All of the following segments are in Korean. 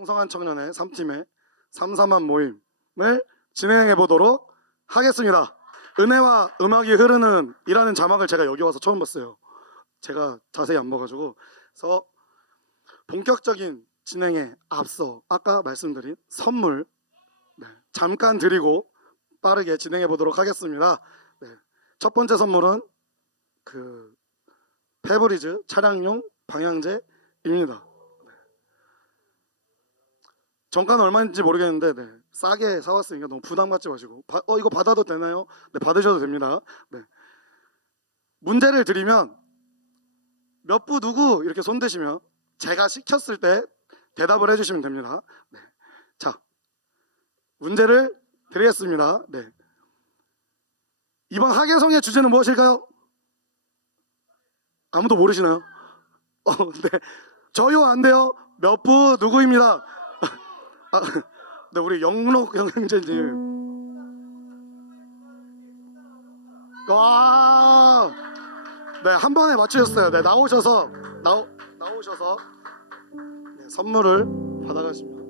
풍성한 청년의 3팀의 삼삼한 모임을 진행해 보도록 하겠습니다. 은혜와 음악이 흐르는 이라는 자막을 제가 여기 와서 처음 봤어요. 제가 자세히 안 봐가지고. 그래서 본격적인 진행에 앞서 아까 말씀드린 선물 잠깐 드리고 빠르게 진행해 보도록 하겠습니다. 첫 번째 선물은 그 페브리즈 차량용 방향제입니다. 정가는 얼마인지 모르겠는데 싸게 사왔으니까 너무 부담 갖지 마시고 이거 받아도 되나요? 네, 받으셔도 됩니다. 문제를 드리면 몇 부 누구 이렇게 손 드시면 제가 시켰을 때 대답을 해주시면 됩니다. 자, 문제를 드리겠습니다. 이번 학예성의 주제는 무엇일까요? 아무도 모르시나요? 네, 저요 안 돼요. 몇 부 누구입니다. 네, 우리 영록 형제님. 와, 네, 한 번에 맞추셨어요. 네, 나오셔서 네, 선물을 받아가시면.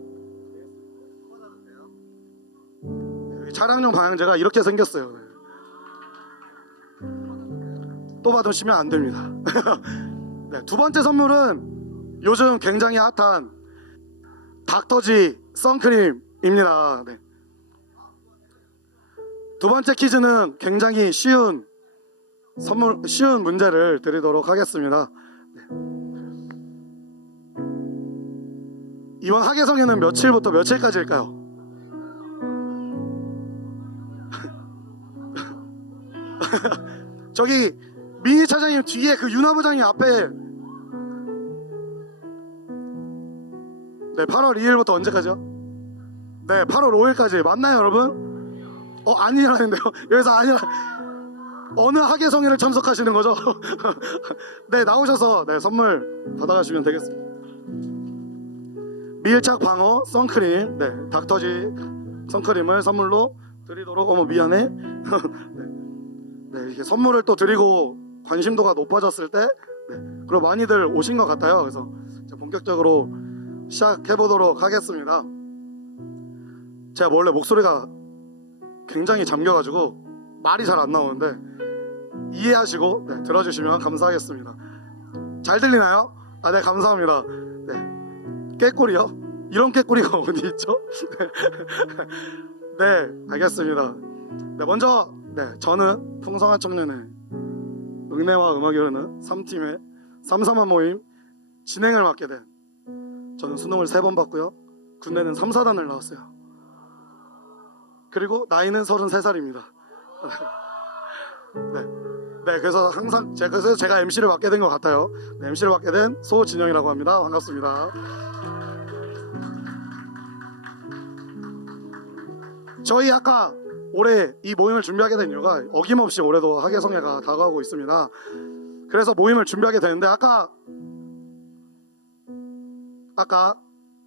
네, 차량용 방향제가 이렇게 생겼어요. 또 받으시면 안 됩니다. 네, 두 번째 선물은 요즘 굉장히 핫한 닥터지 선크림입니다. 두 번째 퀴즈는 굉장히 쉬운 문제를 드리도록 하겠습니다. 이번 학예성에는 며칠부터 며칠까지일까요? 저기 미니 차장님 뒤에 그 윤하 부장님 앞에. 네, 8월 2일부터 언제까지요? 네, 8월 5일까지 맞나요, 여러분? 아니라는데요. 여기서 아니라 어느 학예성회를 참석하시는 거죠? 네, 나오셔서 선물 받아가시면 되겠습니다. 밀착 방어 선크림, 닥터지 선크림을 선물로 드리도록. 미안해. 네, 이렇게 선물을 또 드리고 관심도가 높아졌을 때 그리고 많이들 오신 것 같아요. 그래서 본격적으로 시작해 보도록 하겠습니다. 제가 원래 목소리가 굉장히 잠겨가지고 말이 잘 안 나오는데 이해하시고 들어주시면 감사하겠습니다. 잘 들리나요? 네, 감사합니다. 깨꼬리요? 이런 깨꼬리가 어디 있죠? 네, 알겠습니다. 먼저 저는 풍성한 청년의 은혜와 음악이 흐르는 3팀의 삼삼한 모임 진행을 맡게 된, 저는 수능을 3번 봤고요. 군대는 3, 4단을 나왔어요. 그리고 나이는 33살입니다. 그래서 항상 제가 MC를 맡게 된 것 같아요. MC를 맡게 된 소진영이라고 합니다. 반갑습니다. 저희 아까 올해 이 모임을 준비하게 된 이유가 어김없이 올해도 학예성회가 다가오고 있습니다. 그래서 모임을 준비하게 되는데 아까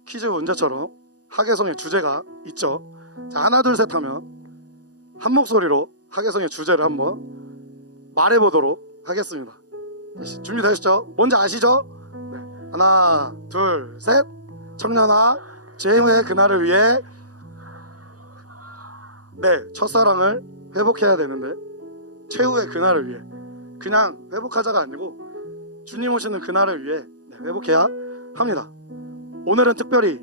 퀴즈 문제처럼 학예성의 주제가 있죠. 자, 하나 둘 셋 하면 한 목소리로 학예성의 주제를 한번 말해보도록 하겠습니다. 준비되셨죠? 뭔지 아시죠? 하나 둘 셋. 청년아, 최후의 그날을 위해. 첫사랑을 회복해야 되는데 최후의 그날을 위해, 그냥 회복하자가 아니고 주님 오시는 그날을 위해 회복해야 합니다. 오늘은 특별히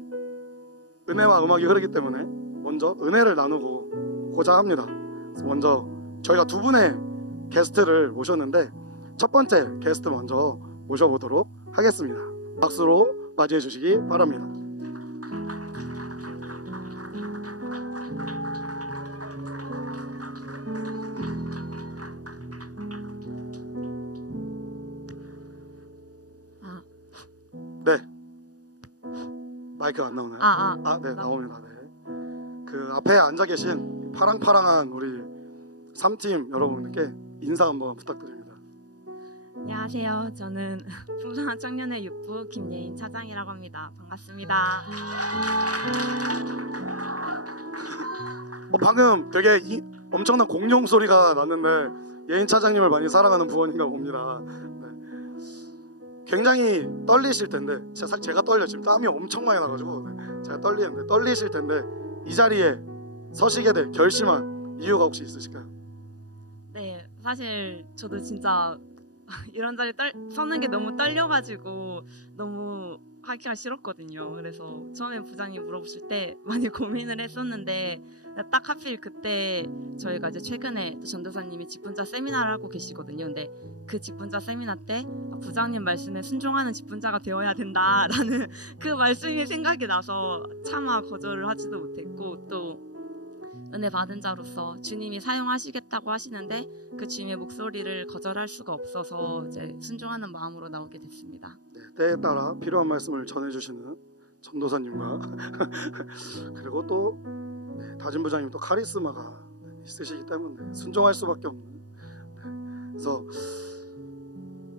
은혜와 음악이 흐르기 때문에 먼저 은혜를 나누고자 합니다. 그래서 먼저 저희가 두 분의 게스트를 모셨는데 첫 번째 게스트 먼저 모셔보도록 하겠습니다. 박수로 맞이해 주시기 바랍니다. 마이크가 안 나오나요? 네, 나옵니다. 그 앞에 앉아 계신 파랑파랑한 우리 3팀 여러분께 인사 한번 부탁드립니다. 안녕하세요. 저는 풍성한 청년의 육부 김예인 차장이라고 합니다. 반갑습니다. 방금 되게 엄청난 공룡 소리가 났는데 예인 차장님을 많이 사랑하는 부원인가 봅니다. 굉장히 떨리실 텐데 제가 떨려 지금 땀이 엄청 많이 나가지고 제가 떨리는데 떨리실 텐데 이 자리에 서시게 될 결심한 이유가 혹시 있으실까요? 네, 사실 저도 진짜 이런 자리 서는 게 너무 떨려가지고 너무 하기가 싫었거든요. 그래서 처음에 부장님 물어보실 때 많이 고민을 했었는데 딱 하필 그때 저희가 이제 최근에 또 전도사님이 직분자 세미나를 하고 계시거든요. 근데 그 직분자 세미나 때 부장님 말씀에 순종하는 직분자가 되어야 된다라는 그 말씀이 생각이 나서 차마 거절을 하지도 못했고 또 은혜 받은 자로서 주님이 사용하시겠다고 하시는데 그 주님의 목소리를 거절할 수가 없어서 이제 순종하는 마음으로 나오게 됐습니다. 네, 때에 따라 필요한 말씀을 전해주시는 전도사님과 그리고 또 다진 부장님 또 카리스마가 있으시기 때문에 순종할 수밖에 없는 그래서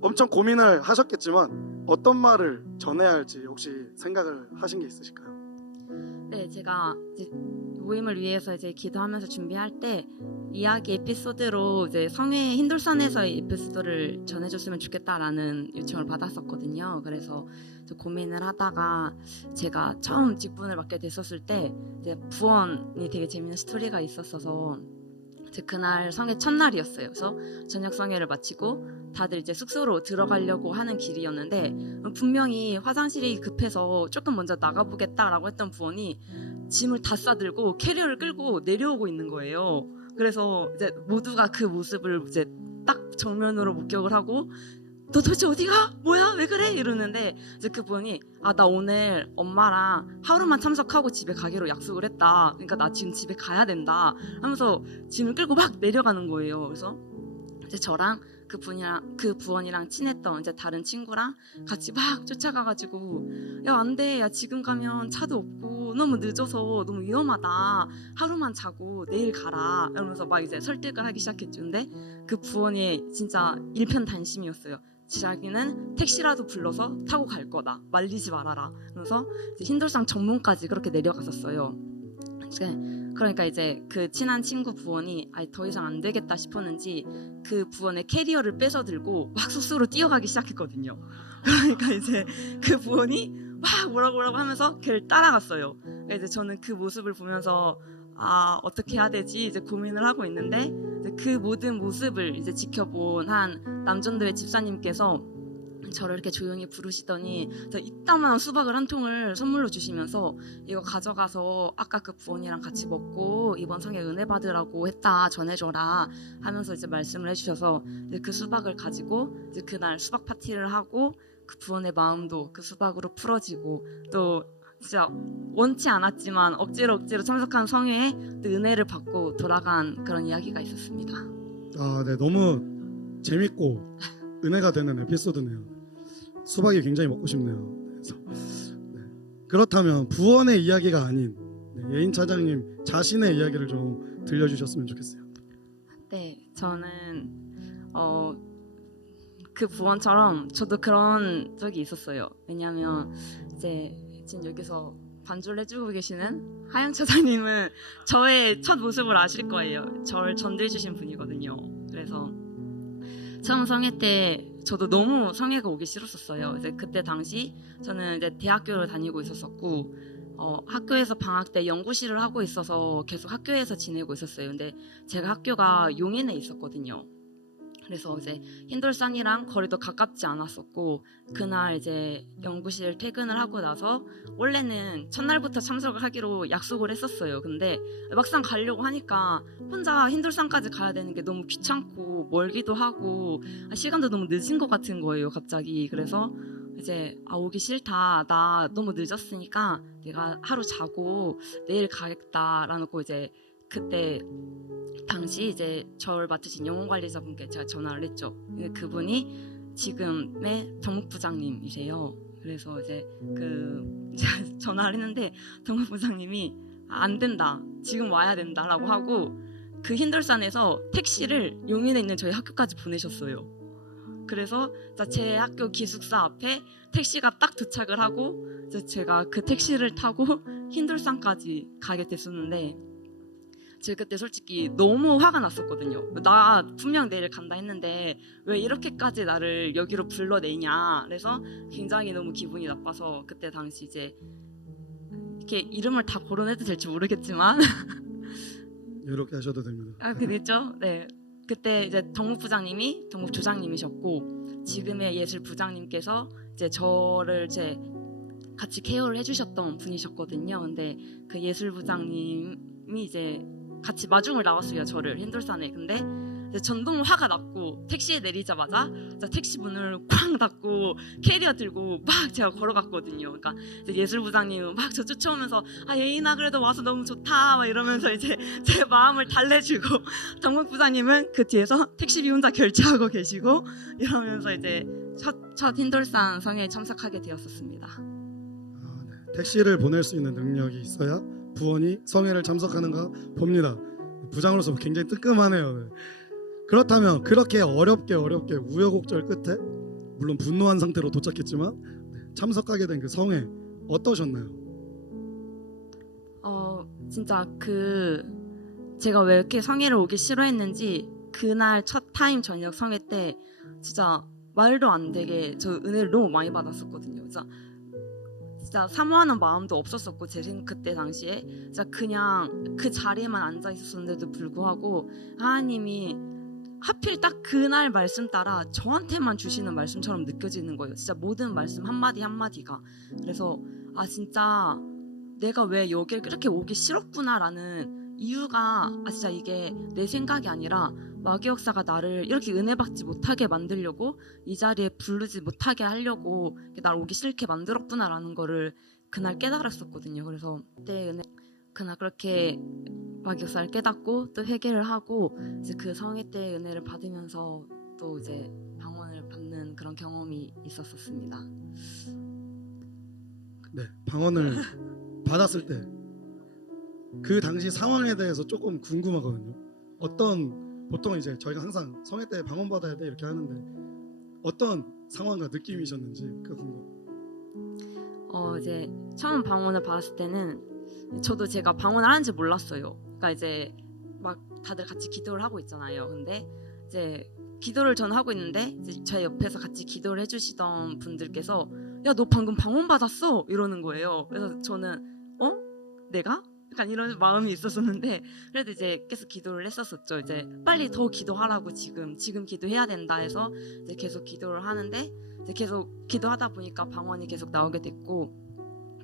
엄청 고민을 하셨겠지만 어떤 말을 전해야 할지 혹시 생각을 하신 게 있으실까요? 네, 제가 이제 모임을 위해서 이제 기도하면서 준비할 때 이야기 에피소드로 이제 성회 힌돌산에서의 에피소드를 전해줬으면 좋겠다라는 요청을 받았었거든요. 그래서 고민을 하다가 제가 처음 직분을 맡게 됐었을 때 이제 부원이 되게 재밌는 스토리가 있었어서 이제 그날 성회 첫날이었어요. 그래서 저녁 성회를 마치고 다들 이제 숙소로 들어가려고 하는 길이었는데 분명히 화장실이 급해서 조금 먼저 나가보겠다라고 했던 부원이 짐을 다 싸들고 캐리어를 끌고 내려오고 있는 거예요. 그래서 이제 모두가 그 모습을 이제 딱 정면으로 목격을 하고 너 도대체 어디가? 뭐야? 왜 그래? 이러는데 이제 그 분이 나 오늘 엄마랑 하루만 참석하고 집에 가기로 약속을 했다. 그러니까 나 지금 집에 가야 된다. 하면서 짐을 끌고 막 내려가는 거예요. 그래서 이제 저랑 그 부원이랑 친했던 이제 다른 친구랑 같이 막 쫓아가가지고 야 안 돼, 야 지금 가면 차도 없고 너무 늦어서 너무 위험하다. 하루만 자고 내일 가라. 이러면서 막 이제 설득을 하기 시작했죠. 근데 그 부원이 진짜 일편단심이었어요. 자기는 택시라도 불러서 타고 갈 거다. 말리지 말아라. 그래서 이제 힌돌상 정문까지 그렇게 내려갔었어요. 그러니까 이제 그 친한 친구 부원이 더 이상 안 되겠다 싶었는지 그 부원의 캐리어를 뺏어 들고 막 숙소로 뛰어가기 시작했거든요. 그러니까 이제 그 부원이 막 뭐라고 하면서 걔를 따라갔어요. 그러니까 이제 저는 그 모습을 보면서 어떻게 해야 되지 이제 고민을 하고 있는데 그 모든 모습을 이제 지켜본 한 남전도의 집사님께서 저를 이렇게 조용히 부르시더니 이따만한 수박을 한 통을 선물로 주시면서 이거 가져가서 아까 그 부원이랑 같이 먹고 이번 성에 은혜 받으라고 했다 전해줘라 하면서 이제 말씀을 해주셔서 이제 그 수박을 가지고 이제 그날 수박 파티를 하고 그 부원의 마음도 그 수박으로 풀어지고 또 진짜 원치 않았지만 억지로 참석한 성회에 또 은혜를 받고 돌아간 그런 이야기가 있었습니다. 네, 너무 재밌고 은혜가 되는 에피소드네요. 수박이 굉장히 먹고 싶네요. 그래서, 그렇다면 부원의 이야기가 아닌 예인 차장님 자신의 이야기를 좀 들려주셨으면 좋겠어요. 네, 저는 그 부원처럼 저도 그런 적이 있었어요. 왜냐하면 이제 지금 여기서 반주를 해주고 계시는 하영 차장님은 저의 첫 모습을 아실 거예요. 저를 전도해주신 분이거든요. 그래서 처음 성회 때 저도 너무 성회가 오기 싫었었어요. 이제 그때 당시 저는 이제 대학교를 다니고 있었었고 학교에서 방학 때 연구실을 하고 있어서 계속 학교에서 지내고 있었어요. 근데 제가 학교가 용인에 있었거든요. 그래서 이제 힌돌산이랑 거리도 가깝지 않았었고 그날 이제 연구실 퇴근을 하고 나서 원래는 첫날부터 참석을 하기로 약속을 했었어요. 근데 막상 가려고 하니까 혼자 힌돌산까지 가야 되는 게 너무 귀찮고 멀기도 하고 시간도 너무 늦은 것 같은 거예요. 갑자기. 그래서 이제 오기 싫다. 나 너무 늦었으니까 내가 하루 자고 내일 가겠다라는 거 이제 그때 당시 이제 저를 맡으신 영혼관리자분께 제가 전화를 했죠. 그분이 지금의 덕목부장님이세요. 그래서 이제 제가 전화를 했는데 덕목부장님이 안 된다. 지금 와야 된다라고 하고 그 힌돌산에서 택시를 용인에 있는 저희 학교까지 보내셨어요. 그래서 제 학교 기숙사 앞에 택시가 딱 도착을 하고 제가 그 택시를 타고 힌돌산까지 가게 됐었는데 제가 그때 솔직히 너무 화가 났었거든요. 나 분명 내일 간다 했는데 왜 이렇게까지 나를 여기로 불러내냐. 그래서 굉장히 너무 기분이 나빠서 그때 당시 이제 이렇게 이름을 다 거론해도 될지 모르겠지만 이렇게 하셔도 됩니다. 그랬죠. 네. 그때 이제 덕목부장님이 덕목조장님이셨고 지금의 예술부장님께서 이제 저를 이제 같이 케어를 해주셨던 분이셨거든요. 근데 그 예술부장님이 이제 같이 마중을 나왔어요. 저를 힌돌산에. 근데 이제 전 너무 화가 났고 택시에 내리자마자 택시 문을 쾅 닫고 캐리어 들고 막 제가 걸어갔거든요. 그러니까 이제 예술부장님은 막 저 쫓아오면서 예인아 그래도 와서 너무 좋다 막 이러면서 이제 제 마음을 달래주고 덕목부장님은 그 뒤에서 택시비 혼자 결제하고 계시고 이러면서 이제 첫 힌돌산 성회에 참석하게 되었었습니다. 네. 택시를 보낼 수 있는 능력이 있어야 부원이 성회를 참석하는가 봅니다. 부장으로서 굉장히 뜨끔하네요. 네. 그렇다면 그렇게 어렵게 우여곡절 끝에 물론 분노한 상태로 도착했지만 참석하게 된 그 성회 어떠셨나요? 진짜 제가 왜 이렇게 성회를 오기 싫어했는지 그날 첫 타임 저녁 성회 때 진짜 말도 안 되게 저 은혜를 너무 많이 받았었거든요. 진짜 사모하는 마음도 없었었고 제 생각 그때 당시에 진짜 그냥 그 자리에만 앉아 있었는데도 불구하고 하나님이 하필 딱 그날 말씀 따라 저한테만 주시는 말씀처럼 느껴지는 거예요. 진짜 모든 말씀 한마디 한마디가. 그래서 진짜 내가 왜 여길 이렇게 오기 싫었구나라는 이유가 진짜 이게 내 생각이 아니라 마귀 역사가 나를 이렇게 은혜 받지 못하게 만들려고 이 자리에 부르지 못하게 하려고 날 오기 싫게 만들었구나라는 거를 그날 깨달았었거든요. 그래서 그때 그날 그렇게 마귀 역사를 깨닫고 또 회개를 하고 이제 그 성회 때 은혜를 받으면서 또 이제 방언을 받는 그런 경험이 있었습니다. 네, 방언을 받았을 때 그 당시 상황에 대해서 조금 궁금하거든요. 보통 이제 저희가 항상 성회 때 방언 받아야 돼 이렇게 하는데 어떤 상황과 느낌이셨는지 그 궁금. 이제 처음 방언을 받았을 때는 저도 제가 방언을 하는지 몰랐어요. 그러니까 이제 막 다들 같이 기도를 하고 있잖아요. 근데 이제 기도를 전 하고 있는데 이제 제 옆에서 같이 기도를 해주시던 분들께서 야 너 방금 방언 받았어 이러는 거예요. 그래서 저는 내가? 약간 이런 마음이 있었었는데 그래도 이제 계속 기도를 했었었죠. 이제 빨리 더 기도하라고 지금 기도해야 된다 해서 이제 계속 기도를 하는데 이제 계속 기도하다 보니까 방언이 계속 나오게 됐고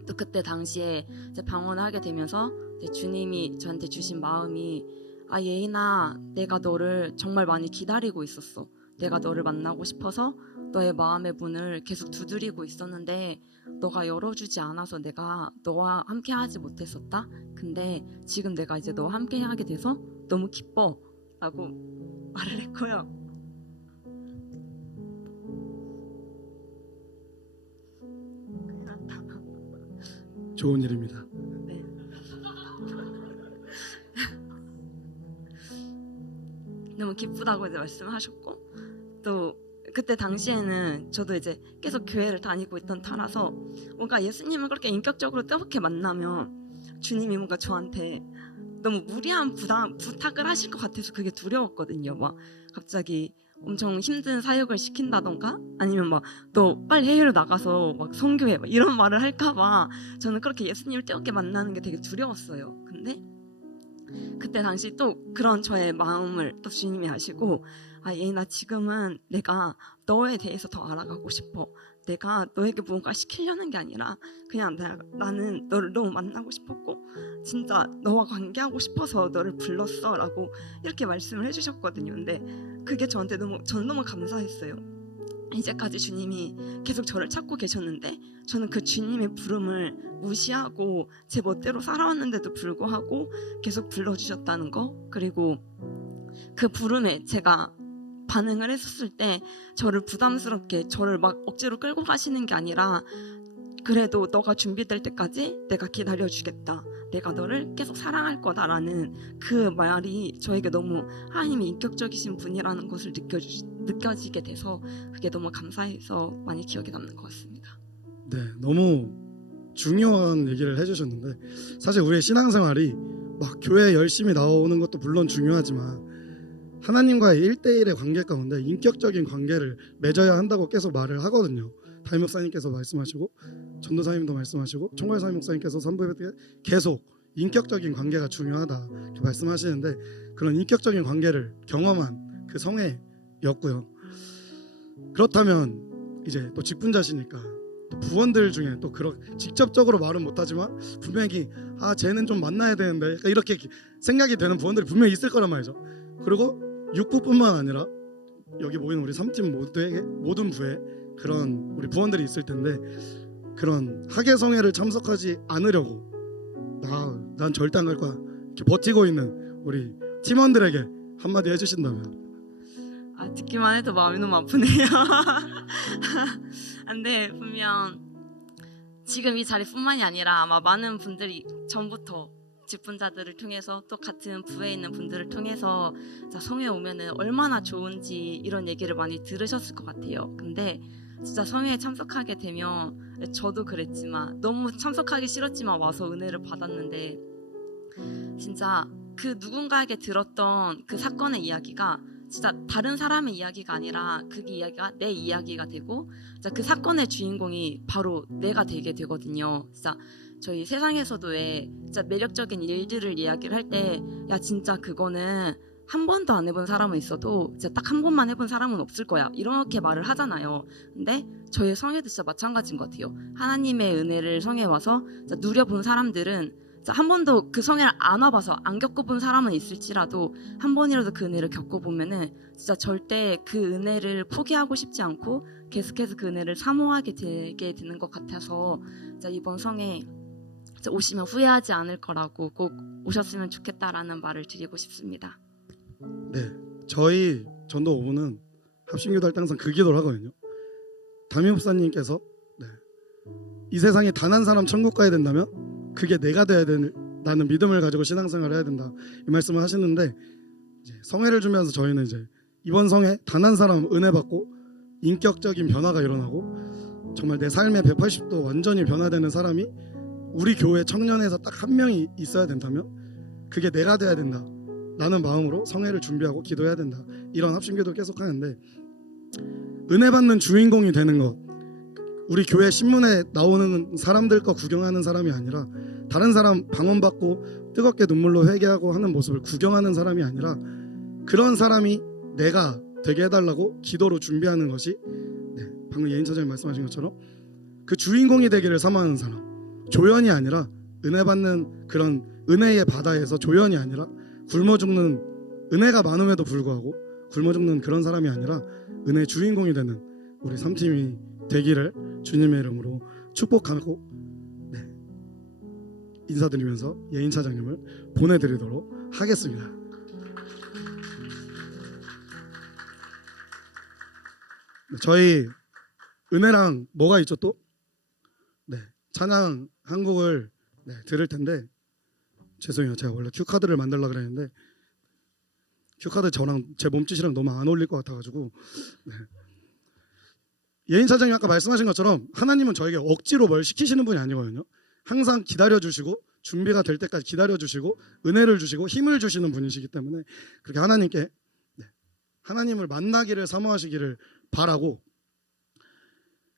또 그때 당시에 이제 방언을 하게 되면서 이제 주님이 저한테 주신 마음이 예인아 내가 너를 정말 많이 기다리고 있었어. 내가 너를 만나고 싶어서 너의 마음의 문을 계속 두드리고 있었는데 너가 열어주지 않아서 내가 너와 함께 하지 못했었다. 근데 지금 내가 이제 너와 함께 하게 돼서 너무 기뻐 라고 말을 했고요. 좋은 일입니다. 네. 너무 기쁘다고 이제 말씀하셨고 또 그때 당시에는 저도 이제 계속 교회를 다니고 있던 터라서 뭔가 예수님을 그렇게 인격적으로 뜨겁게 만나면 주님이 뭔가 저한테 너무 무리한 부탁을 하실 것 같아서 그게 두려웠거든요. 막 갑자기 엄청 힘든 사역을 시킨다던가 아니면 막 너 빨리 해외로 나가서 막 선교해 막 이런 말을 할까봐 저는 그렇게 예수님을 뜨겁게 만나는 게 되게 두려웠어요. 근데 그때 당시 또 그런 저의 마음을 또 주님이 아시고 예인아 지금은 내가 너에 대해서 더 알아가고 싶어. 내가 너에게 무언가 시키려는 게 아니라 그냥 나는 너를 너무 만나고 싶었고 진짜 너와 관계하고 싶어서 너를 불렀어 라고 이렇게 말씀을 해주셨거든요. 근데 그게 저는 너무 감사했어요. 이제까지 주님이 계속 저를 찾고 계셨는데 저는 그 주님의 부름을 무시하고 제 멋대로 살아왔는데도 불구하고 계속 불러주셨다는 거, 그리고 그 부름에 제가 반응을 했었을 때 저를 부담스럽게 저를 막 억지로 끌고 가시는 게 아니라 그래도 너가 준비될 때까지 내가 기다려주겠다, 내가 너를 계속 사랑할 거다라는 그 말이 저에게 너무 하나님이 인격적이신 분이라는 것을 느껴지게 돼서 그게 너무 감사해서 많이 기억에 남는 것 같습니다. 네, 너무 중요한 얘기를 해주셨는데 사실 우리의 신앙생활이 막 교회 열심히 나오는 것도 물론 중요하지만 하나님과의 1대1의 관계 가운데 인격적인 관계를 맺어야 한다고 계속 말을 하거든요. 담임 목사님께서 말씀하시고 전도사님도 말씀하시고 총괄사님 목사님께서 선부회 때 계속 인격적인 관계가 중요하다 이렇게 말씀하시는데 그런 인격적인 관계를 경험한 그 성회였고요. 그렇다면 이제 또 직분자시니까 또 부원들 중에 또 그런 직접적으로 말은 못하지만 분명히 쟤는 좀 만나야 되는데 약간 이렇게 생각이 되는 부원들이 분명히 있을 거란 말이죠. 그리고 육부뿐만 아니라 여기 모인 우리 3팀 모두에게 모든 부에 그런 우리 부원들이 있을 텐데 그런 학예성회를 참석하지 않으려고 난 절대 안 갈 거야 이렇게 버티고 있는 우리 팀원들에게 한마디 해주신다면. 듣기만 해도 마음이 너무 아프네요. 근데 분명 지금 이 자리뿐만이 아니라 아마 많은 분들이 전부터 직분자들을 통해서 또 같은 부에 있는 분들을 통해서 성회 오면은 얼마나 좋은지 이런 얘기를 많이 들으셨을 것 같아요. 근데 진짜 성회에 참석하게 되면 저도 그랬지만 너무 참석하기 싫었지만 와서 은혜를 받았는데 진짜 그 누군가에게 들었던 그 사건의 이야기가 진짜 다른 사람의 이야기가 아니라 그 이야기가 내 이야기가 되고 진짜 그 사건의 주인공이 바로 내가 되게 되거든요. 진짜 저희 세상에서도 왜 진짜 매력적인 일들을 이야기를 할 때 야 진짜 그거는 한 번도 안 해본 사람은 있어도 진짜 딱 한 번만 해본 사람은 없을 거야 이렇게 말을 하잖아요. 근데 저희 성회도 진짜 마찬가지인 것 같아요. 하나님의 은혜를 성회에 와서 진짜 누려본 사람들은 한 번도 그 성회를 안 와봐서 안 겪어본 사람은 있을지라도 한 번이라도 그 은혜를 겪어보면은 진짜 절대 그 은혜를 포기하고 싶지 않고 계속해서 그 은혜를 사모하게 되게 되는 것 같아서 진짜 이번 성회 오시면 후회하지 않을 거라고 꼭 오셨으면 좋겠다라는 말을 드리고 싶습니다. 네, 저희 전도 5부는 합심교도 할 때 항상 그 기도를 하거든요. 담임 목사님께서 이 세상에 단 한 사람 천국 가야 된다면 그게 내가 돼야 된다는 믿음을 가지고 신앙생활을 해야 된다 이 말씀을 하시는데 이제 성회를 주면서 저희는 이제 이번 성회 단 한 사람 은혜 받고 인격적인 변화가 일어나고 정말 내 삶의 180도 완전히 변화되는 사람이 우리 교회 청년에서 딱 한 명이 있어야 된다면 그게 내가 돼야 된다 라는 마음으로 성회를 준비하고 기도해야 된다 이런 합심기도를 계속 하는데 은혜 받는 주인공이 되는 것 우리 교회 신문에 나오는 사람들 거 구경하는 사람이 아니라 다른 사람 방언받고 뜨겁게 눈물로 회개하고 하는 모습을 구경하는 사람이 아니라 그런 사람이 내가 되게 해달라고 기도로 준비하는 것이 방금 예인 차장님 말씀하신 것처럼 그 주인공이 되기를 사모하는 사람 조연이 아니라 은혜 받는 그런 은혜의 바다에서 조연이 아니라 굶어 죽는 은혜가 많음에도 불구하고 굶어 죽는 그런 사람이 아니라 은혜의 주인공이 되는 우리 3팀이 되기를 주님의 이름으로 축복하고 인사드리면서 예인 차장님을 보내드리도록 하겠습니다. 저희 은혜랑 뭐가 있죠 또? 찬양 한 곡을 들을 텐데 죄송해요. 제가 원래 큐카드를 만들려고 그랬는데 큐카드 저랑 제 몸짓이랑 너무 안 어울릴 것 같아가지고 예인 차장님 아까 말씀하신 것처럼 하나님은 저에게 억지로 뭘 시키시는 분이 아니거든요. 항상 기다려주시고 준비가 될 때까지 기다려주시고 은혜를 주시고 힘을 주시는 분이시기 때문에 그렇게 하나님께 하나님을 만나기를 사모하시기를 바라고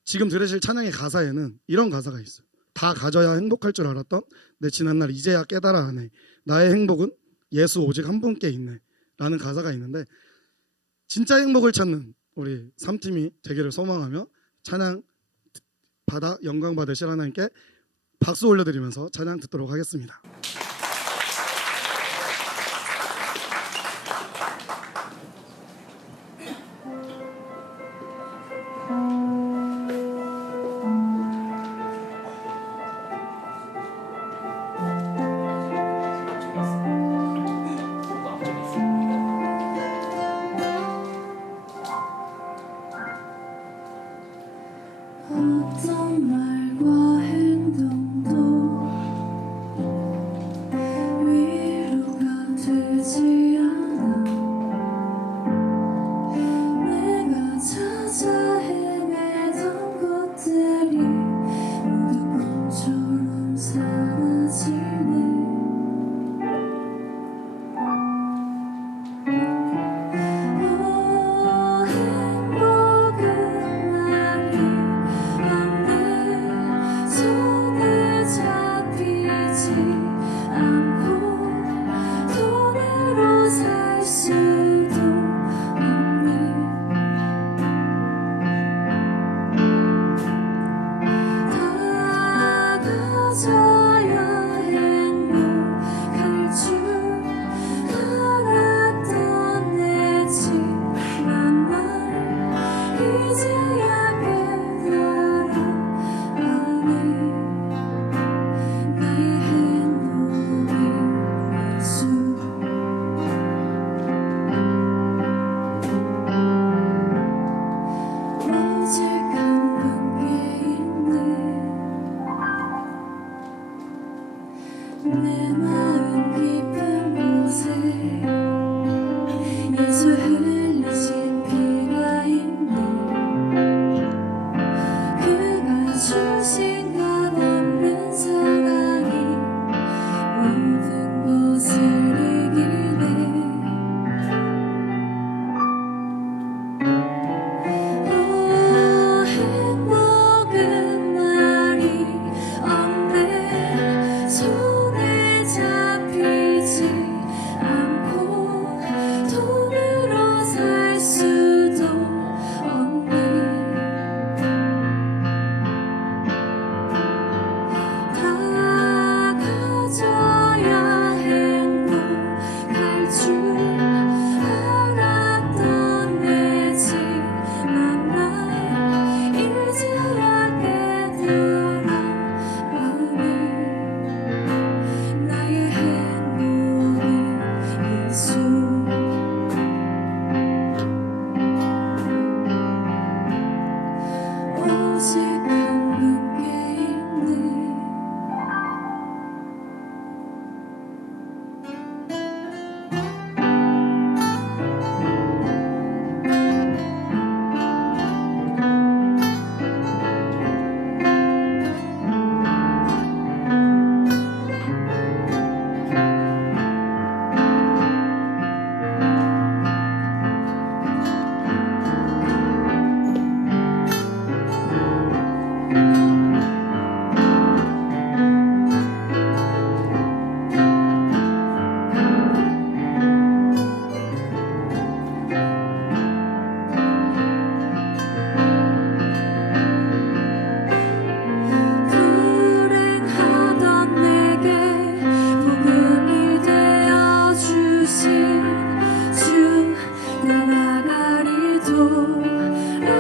지금 들으실 찬양의 가사에는 이런 가사가 있어요. 다 가져야 행복할 줄 알았던 내 지난날 이제야 깨달아 하네 나의 행복은 예수 오직 한 분께 있네 라는 가사가 있는데 진짜 행복을 찾는 우리 3팀이 되기를 소망하며 찬양 받아 영광 받으실 하나님께 박수 올려드리면서 찬양 듣도록 하겠습니다. 어떤 말과 행동도 않고 돈으로 살 수도 없네. 다 가져야 행복할 줄 알았던 내 지난 날 이제야 깨달아 아네. 나의 행복의 예수. 오직 한 분께 있네. 내 마음 깊은 곳에 예수 흘리신 피가 있네. 그가 주신 것 없는 사랑이 모든 것을 이기네. 오 행복은 말이 없네. 손에 잡히지 않고 돈으로 살 수도 없네. 다 가져야 행복할 줄 알았던 내 지난 날 이제야 깨달아 아네. 나의 행복의 예수. 오직 한 분께 있네. 불행하던 내게 복음이 되어 주신 주. 나아가리 돌아보지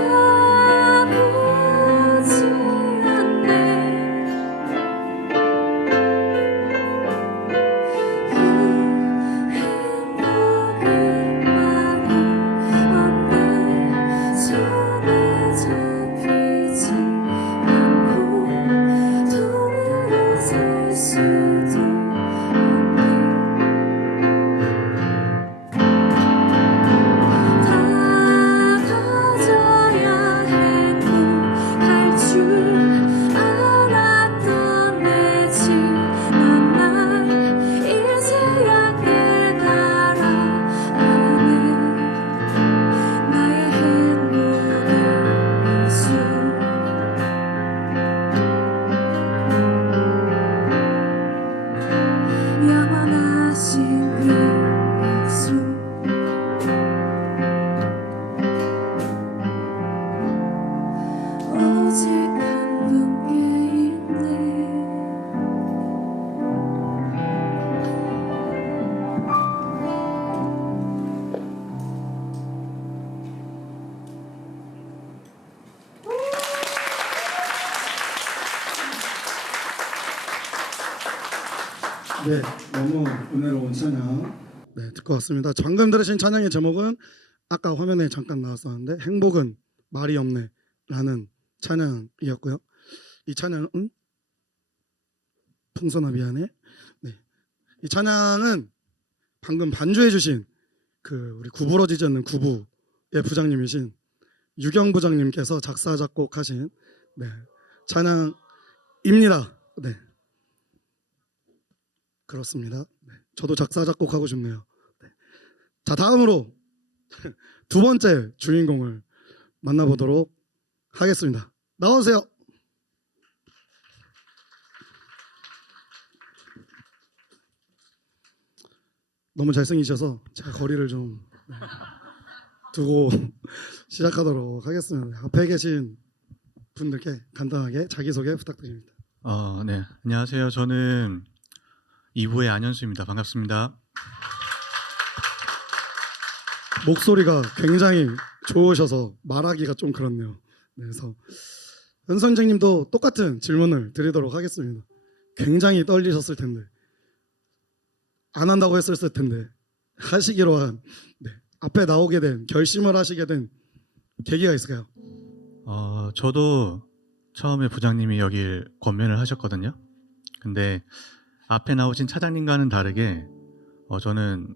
않네. 행복은 말이 없네. 손에 잡히지 않고 돈으로 살 수도 없네. 다 가져야 행복할 줄 알았던 내 지난 날 이제야 깨달아 아네. 나의 행복의 예수. 영원하신 그 예수. 오직 한 분께 있네. 네, 너무 은혜로운 찬양 듣고 왔습니다. 방금 들으신 찬양의 제목은 아까 화면에 잠깐 나왔었는데 행복은 말이 없네 라는 찬양이었고요. 이 찬양은 풍선아 미안해. 네, 이 찬양은 방금 반주해 주신 그 우리 구부러지지 않는 구부의 부장님이신 유경 부장님께서 작사 작곡하신 찬양입니다. 네, 그렇습니다. 네, 저도 작사 작곡하고 싶네요. 네. 자, 다음으로 두 번째 주인공을 만나보도록 하겠습니다. 나와주세요. 너무 잘생기셔서 제가 거리를 좀 두고 시작하도록 하겠습니다. 앞에 계신 분들께 간단하게 자기소개 부탁드립니다. 네. 안녕하세요. 저는 2부의 안현수입니다. 반갑습니다. 목소리가 굉장히 좋으셔서 말하기가 좀 그렇네요. 네, 그래서 현 선생님도 똑같은 질문을 드리도록 하겠습니다. 굉장히 떨리셨을 텐데 안 한다고 했었을 텐데 하시기로 한 앞에 나오게 된 결심을 하시게 된 계기가 있을까요? 저도 처음에 부장님이 여길 권면을 하셨거든요. 근데 앞에 나오신 차장님과는 다르게 저는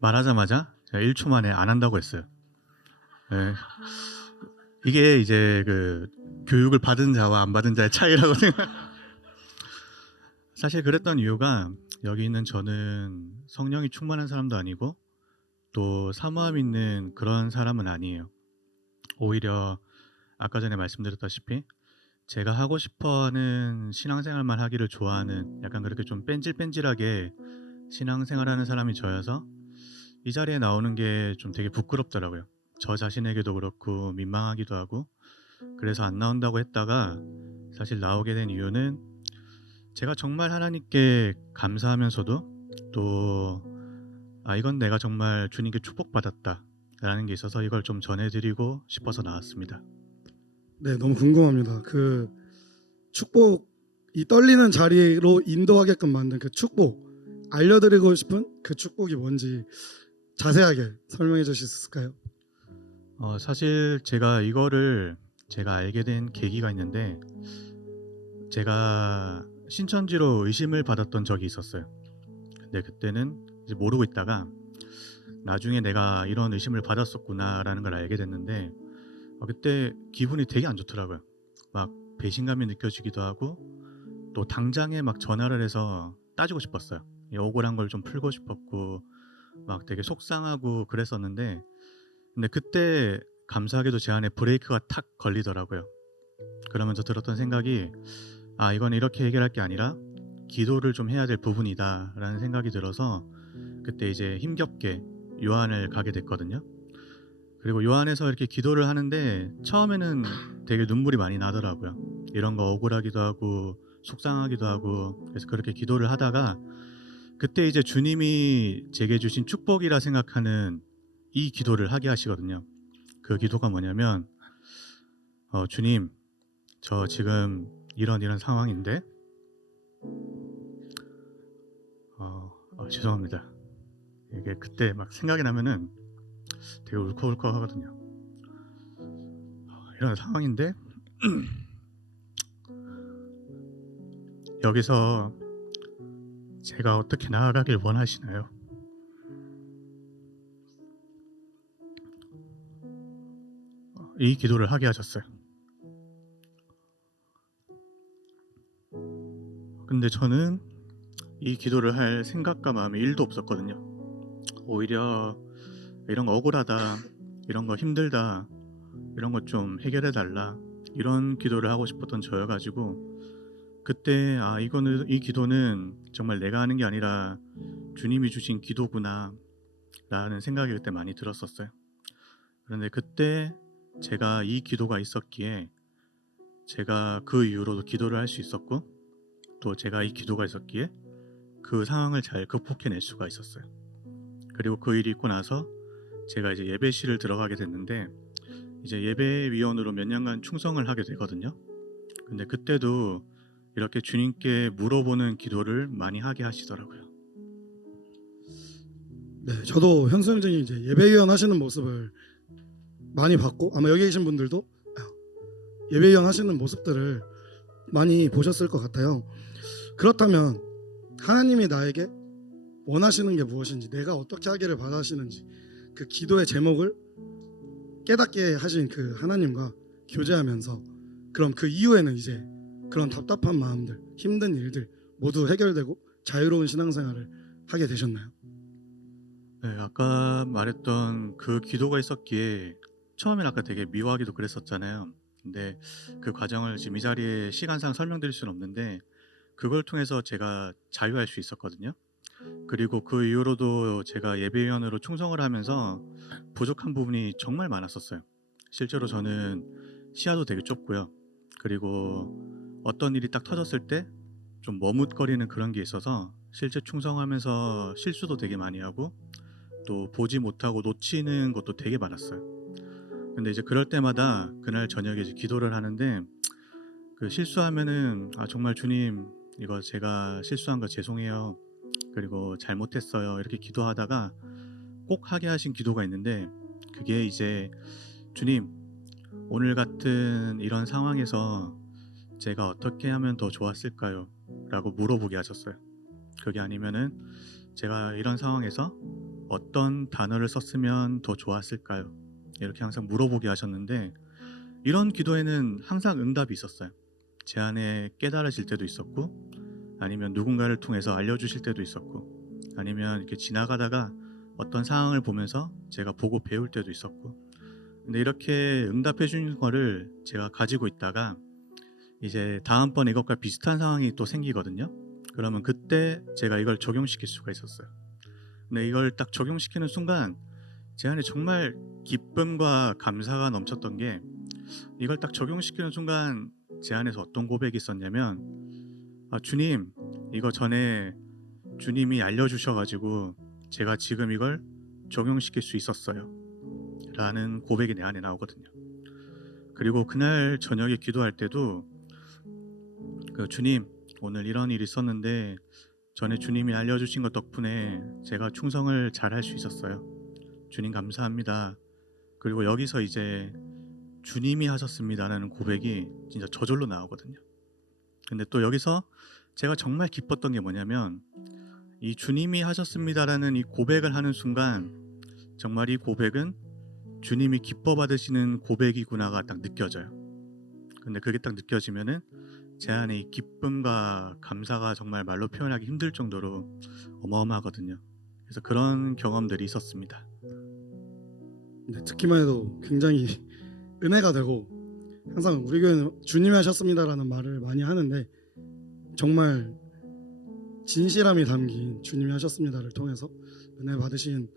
말하자마자 1초 만에 안 한다고 했어요. 네. 이게 이제 그 교육을 받은 자와 안 받은 자의 차이라고 생각. 사실 그랬던 이유가 여기 있는 저는 성령이 충만한 사람도 아니고 또 사모함 있는 그런 사람은 아니에요. 오히려 아까 전에 말씀드렸다시피 제가 하고 싶어하는 신앙생활만 하기를 좋아하는 약간 그렇게 좀 뺀질뺀질하게 신앙생활하는 사람이 저여서 이 자리에 나오는 게 좀 되게 부끄럽더라고요. 저 자신에게도 그렇고 민망하기도 하고 그래서 안 나온다고 했다가 사실 나오게 된 이유는 제가 정말 하나님께 감사하면서도 또 이건 내가 정말 주님께 축복받았다라는 게 있어서 이걸 좀 전해드리고 싶어서 나왔습니다. 네, 너무 궁금합니다. 그 축복, 이 떨리는 자리로 인도하게끔 만든 그 축복, 알려드리고 싶은 그 축복이 뭔지 자세하게 설명해 주실 수 있을까요? 사실 제가 이거를 제가 알게 된 계기가 있는데 제가 신천지로 의심을 받았던 적이 있었어요. 근데 그때는 이제 모르고 있다가 나중에 내가 이런 의심을 받았었구나라는 걸 알게 됐는데 그때 기분이 되게 안 좋더라고요. 막 배신감이 느껴지기도 하고 또 당장에 막 전화를 해서 따지고 싶었어요. 이 억울한 걸 좀 풀고 싶었고 막 되게 속상하고 그랬었는데 근데 그때 감사하게도 제 안에 브레이크가 탁 걸리더라고요. 그러면서 들었던 생각이 이건 이렇게 해결할 게 아니라 기도를 좀 해야 될 부분이다 라는 생각이 들어서 그때 이제 힘겹게 요한을 가게 됐거든요. 그리고 요한에서 이렇게 기도를 하는데 처음에는 되게 눈물이 많이 나더라고요. 이런 거 억울하기도 하고 속상하기도 하고 그래서 그렇게 기도를 하다가 그때 이제 주님이 제게 주신 축복이라 생각하는 이 기도를 하게 하시거든요. 그 기도가 뭐냐면 주님 저 지금 이런 상황인데 죄송합니다. 이게 그때 막 생각이 나면은 되게 울컥울컥 하거든요. 이런 상황인데 여기서 제가 어떻게 나아가길 원하시나요? 이 기도를 하게 하셨어요. 근데 저는 이 기도를 할 생각과 마음이 1도 없었거든요. 오히려 이런 거 억울하다, 이런 거 힘들다, 이런 거 좀 해결해 달라 이런 기도를 하고 싶었던 저여가지고 그때 이 기도는 정말 내가 하는 게 아니라 주님이 주신 기도구나 라는 생각이 그때 많이 들었었어요. 그런데 그때 제가 이 기도가 있었기에 제가 그 이후로도 기도를 할 수 있었고 또 제가 이 기도가 있었기에 그 상황을 잘 극복해낼 수가 있었어요. 그리고 그 일이 있고 나서 제가 이제 예배실을 들어가게 됐는데 이제 예배위원으로 몇 년간 충성을 하게 되거든요. 근데 그때도 이렇게 주님께 물어보는 기도를 많이 하게 하시더라고요. 네, 저도 현수 형님이 이제 예배위원 하시는 모습을 많이 봤고 아마 여기 계신 분들도 예배위원 하시는 모습들을 많이 보셨을 것 같아요. 그렇다면 하나님이 나에게 원하시는 게 무엇인지, 내가 어떻게 하기를 바라시는지 그 기도의 제목을 깨닫게 하신 그 하나님과 교제하면서 그럼 그 이후에는 이제 그런 답답한 마음들, 힘든 일들 모두 해결되고 자유로운 신앙생활을 하게 되셨나요? 네, 아까 말했던 그 기도가 있었기에 처음엔 아까 되게 미워하기도 그랬었잖아요. 근데 그 과정을 지금 이 자리에 시간상 설명드릴 수는 없는데 그걸 통해서 제가 자유할 수 있었거든요. 그리고 그 이후로도 제가 예배위원으로 충성을 하면서 부족한 부분이 정말 많았었어요. 실제로 저는 시야도 되게 좁고요. 그리고 어떤 일이 딱 터졌을 때 좀 머뭇거리는 그런 게 있어서 실제 충성하면서 실수도 되게 많이 하고 또 보지 못하고 놓치는 것도 되게 많았어요. 근데 이제 그럴 때마다 그날 저녁에 이제 기도를 하는데 그 실수하면은 정말 주님 이거 제가 실수한 거 죄송해요. 그리고 잘못했어요. 이렇게 기도하다가 꼭 하게 하신 기도가 있는데 그게 이제 주님 오늘 같은 이런 상황에서 제가 어떻게 하면 더 좋았을까요? 라고 물어보게 하셨어요. 그게 아니면은 제가 이런 상황에서 어떤 단어를 썼으면 더 좋았을까요? 이렇게 항상 물어보게 하셨는데 이런 기도에는 항상 응답이 있었어요. 제 안에 깨달아질 때도 있었고 아니면 누군가를 통해서 알려주실 때도 있었고 아니면 이렇게 지나가다가 어떤 상황을 보면서 제가 보고 배울 때도 있었고 근데 이렇게 응답해 주는 거를 제가 가지고 있다가 이제 다음번 이것과 비슷한 상황이 또 생기거든요. 그러면 그때 제가 이걸 적용시킬 수가 있었어요. 근데 이걸 딱 적용시키는 순간 제 안에 정말 기쁨과 감사가 넘쳤던 게 이걸 딱 적용시키는 순간 제 안에서 어떤 고백이 있었냐면 주님 이거 전에 주님이 알려주셔가지고 제가 지금 이걸 적용시킬 수 있었어요 라는 고백이 내 안에 나오거든요. 그리고 그날 저녁에 기도할 때도 주님 오늘 이런 일이 있었는데 전에 주님이 알려주신 것 덕분에 제가 충성을 잘 할 수 있었어요. 주님 감사합니다. 그리고 여기서 이제 주님이 하셨습니다라는 고백이 진짜 저절로 나오거든요. 근데 또 여기서 제가 정말 기뻤던 게 뭐냐면 이 주님이 하셨습니다라는 이 고백을 하는 순간 정말 이 고백은 주님이 기뻐 받으시는 고백이구나가 딱 느껴져요. 근데 그게 딱 느껴지면은 제 안에 이 기쁨과 감사가 정말 말로 표현하기 힘들 정도로 어마어마하거든요. 그래서 그런 경험들이 있었습니다. 네, 듣기만 해도 굉장히 은혜가 되고 항상 우리 교회는 주님이 하셨습니다라는 말을 많이 하는데 정말 진실함이 담긴 주님이 하셨습니다를 통해서 은혜 받으신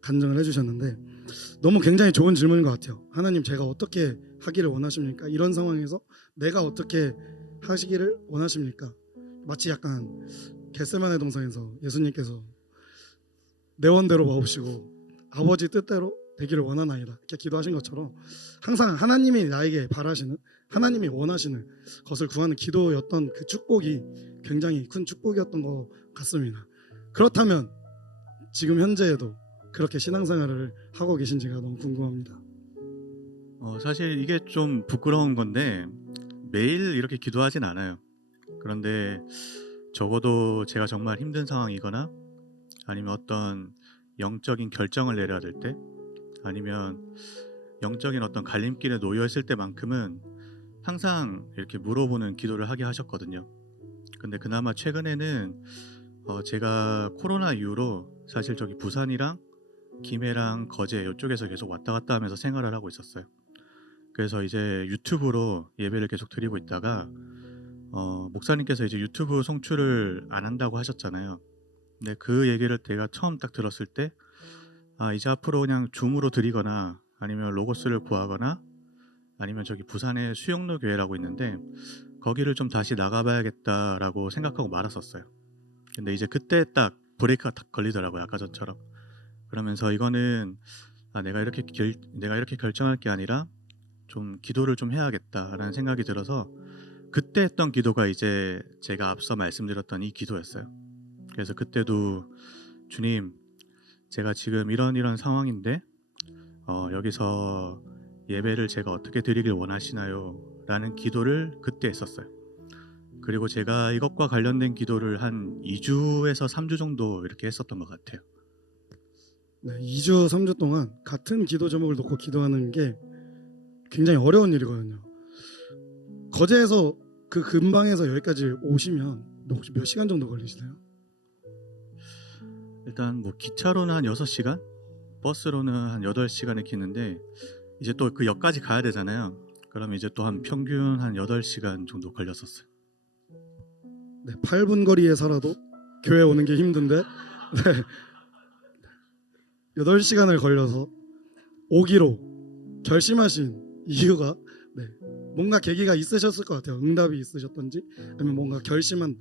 간증을 해주셨는데 너무 굉장히 좋은 질문인 것 같아요. 하나님 제가 어떻게 하기를 원하십니까? 이런 상황에서 내가 어떻게 하시기를 원하십니까? 마치 약간 겟세마네 동산에서 예수님께서 내 원대로 마옵시고 아버지 뜻대로 되기를 원하나이다 이렇게 기도하신 것처럼 항상 하나님이 나에게 바라시는 하나님이 원하시는 것을 구하는 기도였던 그 축복이 굉장히 큰 축복이었던 것 같습니다. 그렇다면 지금 현재에도 그렇게 신앙생활을 하고 계신지가 너무 궁금합니다. 사실 이게 좀 부끄러운 건데 매일 이렇게 기도하진 않아요. 그런데 적어도 제가 정말 힘든 상황이거나 아니면 어떤 영적인 결정을 내려야 될 때 아니면 영적인 어떤 갈림길에 놓여 있을 때만큼은 항상 이렇게 물어보는 기도를 하게 하셨거든요. 근데 그나마 최근에는 제가 코로나 이후로 사실 저기 부산이랑 김해랑 거제 이쪽에서 계속 왔다 갔다 하면서 생활을 하고 있었어요. 그래서 이제 유튜브로 예배를 계속 드리고 있다가 목사님께서 이제 유튜브 송출을 안 한다고 하셨잖아요. 근데 그 얘기를 내가 처음 딱 들었을 때 이제 앞으로 그냥 줌으로 드리거나 아니면 로고스를 구하거나 아니면 저기 부산에 수영로 교회라고 있는데 거기를 좀 다시 나가봐야겠다라고 생각하고 말았었어요. 근데 이제 그때 딱 브레이크가 딱 걸리더라고요. 아까 전처럼. 그러면서 이거는 내가 이렇게 결정할 게 아니라 좀 기도를 좀 해야겠다라는 생각이 들어서 그때 했던 기도가 이제 제가 앞서 말씀드렸던 이 기도였어요. 그래서 그때도 주님 제가 지금 이런 상황인데 여기서 예배를 제가 어떻게 드리길 원하시나요? 라는 기도를 그때 했었어요. 그리고 제가 이것과 관련된 기도를 한 2주에서 3주 정도 이렇게 했었던 것 같아요. 네, 2주 3주 동안 같은 기도 제목을 놓고 기도하는 게 굉장히 어려운 일이거든요. 거제에서 그 근방에서 여기까지 오시면 혹시 몇 시간 정도 걸리시나요? 일단 뭐 기차로는 한 6시간, 버스로는 한 8시간을 기는데 이제 또 그 역까지 가야 되잖아요. 그러면 이제 또 한 평균 한 8시간 정도 걸렸었어요. 네, 8분 거리에 살아도 교회 오는 게 힘든데 네. 8시간을 걸려서 오기로 결심하신 이유가 네. 뭔가 계기가 있으셨을 것 같아요. 응답이 있으셨던지 아니면 뭔가 결심한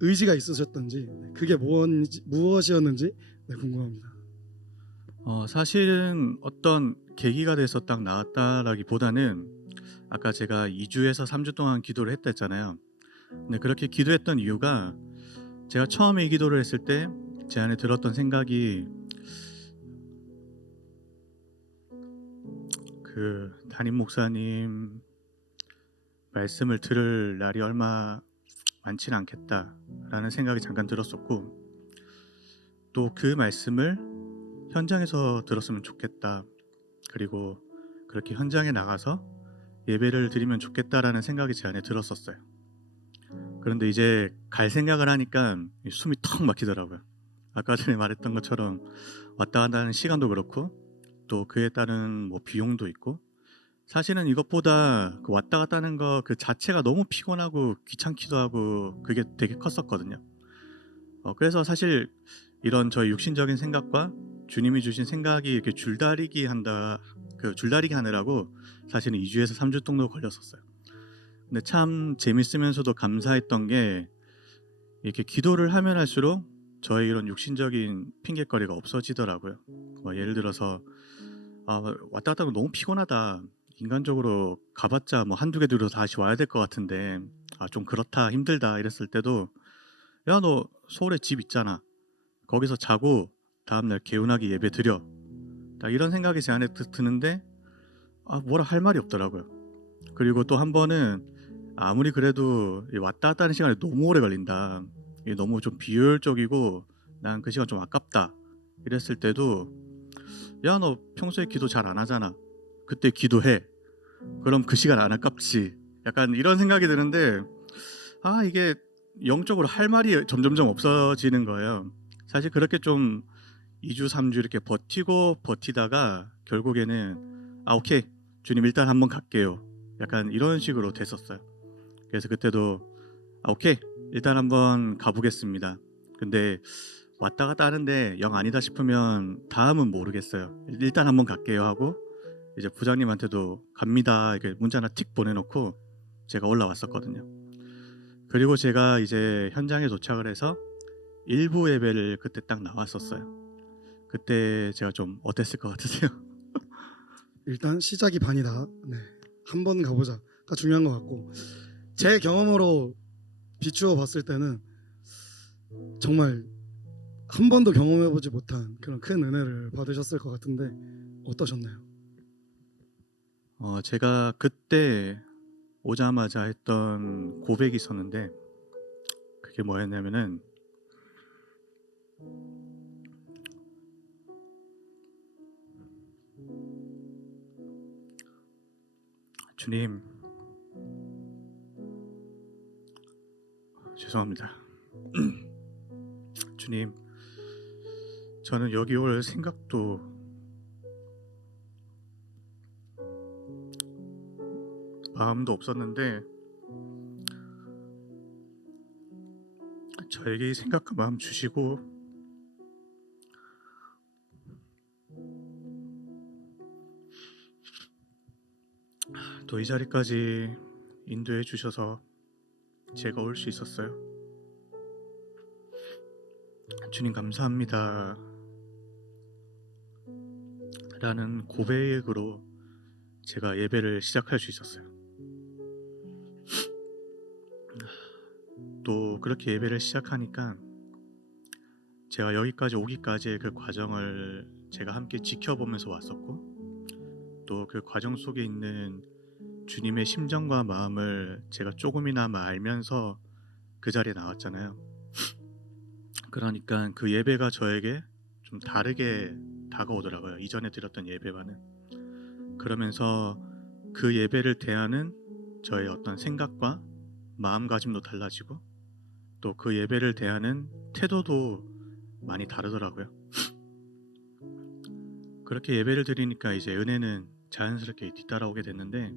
의지가 있으셨던지 네. 그게 무엇이었는지 네, 궁금합니다. 사실은 어떤 계기가 돼서 딱 나왔다라기보다는 아까 제가 2주에서 3주 동안 기도를 했다 했잖아요. 근데 그렇게 기도했던 이유가 제가 처음에 이 기도를 했을 때 제 안에 들었던 생각이 그 담임 목사님 말씀을 들을 날이 얼마 많지는 않겠다라는 생각이 잠깐 들었었고, 또 그 말씀을 현장에서 들었으면 좋겠다, 그리고 그렇게 현장에 나가서 예배를 드리면 좋겠다라는 생각이 제 안에 들었었어요. 그런데 이제 갈 생각을 하니까 숨이 턱 막히더라고요. 아까 전에 말했던 것처럼 왔다 갔다 하는 시간도 그렇고 또 그에 따른 뭐 비용도 있고, 사실은 이것보다 그 왔다 갔다 하는 거 그 자체가 너무 피곤하고 귀찮기도 하고 그게 되게 컸었거든요. 그래서 사실 이런 저희 육신적인 생각과 주님이 주신 생각이 이렇게 줄다리기 하느라고 사실은 2주에서 3주 정도 걸렸었어요. 근데 참 재밌으면서도 감사했던 게 이렇게 기도를 하면 할수록 저의 이런 육신적인 핑계거리가 없어지더라고요. 예를 들어서 왔다 갔다 하면 너무 피곤하다, 인간적으로 가봤자 뭐 한두 개 들어 다시 와야 될 것 같은데 좀 그렇다, 힘들다 이랬을 때도 야, 너 서울에 집 있잖아, 거기서 자고 다음날 개운하게 예배 드려, 딱 이런 생각이 제 안에 드는데 뭐라 할 말이 없더라고요. 그리고 또 한 번은 아무리 그래도 이 왔다 갔다 하는 시간이 너무 오래 걸린다, 이게 너무 좀 비효율적이고 난 그 시간 좀 아깝다 이랬을 때도 야, 너 평소에 기도 잘 안 하잖아, 그때 기도해, 그럼 그 시간 안 아깝지, 약간 이런 생각이 드는데 이게 영적으로 할 말이 점점점 없어지는 거예요. 사실 그렇게 좀 2주 3주 이렇게 버티다가 결국에는 오케이 주님 일단 한번 갈게요, 약간 이런 식으로 됐었어요. 그래서 그때도 오케이 일단 한번 가보겠습니다. 근데 왔다 갔다 하는데 영 아니다 싶으면 다음은 모르겠어요, 일단 한번 갈게요 하고 이제 부장님한테도 갑니다 이렇게 문자 하나 틱 보내놓고 제가 올라왔었거든요. 그리고 제가 이제 현장에 도착을 해서 일부 예배를 그때 딱 나왔었어요. 그때 제가 좀 어땠을 것 같으세요? 일단 시작이 반이다. 네. 한번 가보자가 중요한 것 같고 제 경험으로 비추어 봤을 때는 정말 한 번도 경험해보지 못한 그런 큰 은혜를 받으셨을 것 같은데 어떠셨나요? 제가 그때 오자마자 했던 고백이 있었는데 그게 뭐였냐면은 주님, 죄송합니다. 주님, 저는 여기 올 생각도 마음도 없었는데 저에게 이 생각과 마음 주시고 또 이 자리까지 인도해 주셔서 제가 올 수 있었어요. 주님 감사합니다 라는 고백으로 제가 예배를 시작할 수 있었어요. 또 그렇게 예배를 시작하니까 제가 여기까지 오기까지의 그 과정을 제가 함께 지켜보면서 왔었고 또 그 과정 속에 있는 주님의 심정과 마음을 제가 조금이나마 알면서 그 자리에 나왔잖아요. 그러니까 그 예배가 저에게 좀 다르게 다가오더라고요, 이전에 드렸던 예배와는. 그러면서 그 예배를 대하는 저의 어떤 생각과 마음가짐도 달라지고 또 그 예배를 대하는 태도도 많이 다르더라고요. 그렇게 예배를 드리니까 이제 은혜는 자연스럽게 뒤따라오게 됐는데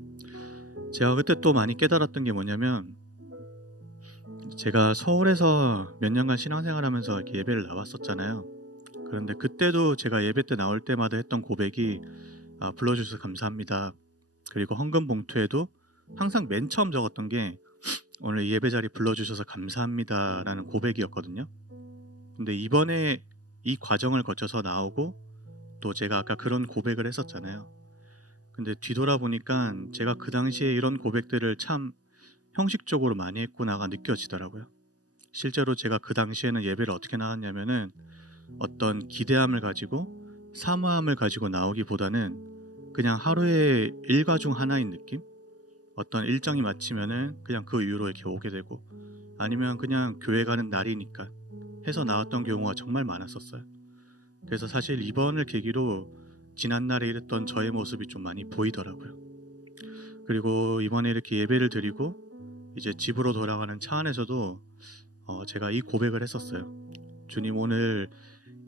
제가 그때 또 많이 깨달았던 게 뭐냐면 제가 서울에서 몇 년간 신앙생활하면서 이렇게 예배를 나왔었잖아요. 그런데 그때도 제가 예배 때 나올 때마다 했던 고백이 불러주셔서 감사합니다. 그리고 헌금 봉투에도 항상 맨 처음 적었던 게 오늘 이 예배 자리 불러주셔서 감사합니다라는 고백이었거든요. 근데 이번에 이 과정을 거쳐서 나오고 또 제가 아까 그런 고백을 했었잖아요. 근데 뒤돌아보니까 제가 그 당시에 이런 고백들을 참 형식적으로 많이 했구나가 느껴지더라고요. 실제로 제가 그 당시에는 예배를 어떻게 나왔냐면은 어떤 기대함을 가지고 사모함을 가지고 나오기보다는 그냥 하루의 일과 중 하나인 느낌? 어떤 일정이 마치면은 그냥 그 이후로 이렇게 오게 되고 아니면 그냥 교회 가는 날이니까 해서 나왔던 경우가 정말 많았었어요. 그래서 사실 이번을 계기로 지난날에 이랬던 저의 모습이 좀 많이 보이더라고요. 그리고 이번에 이렇게 예배를 드리고 이제 집으로 돌아가는 차 안에서도 제가 이 고백을 했었어요. 주님, 오늘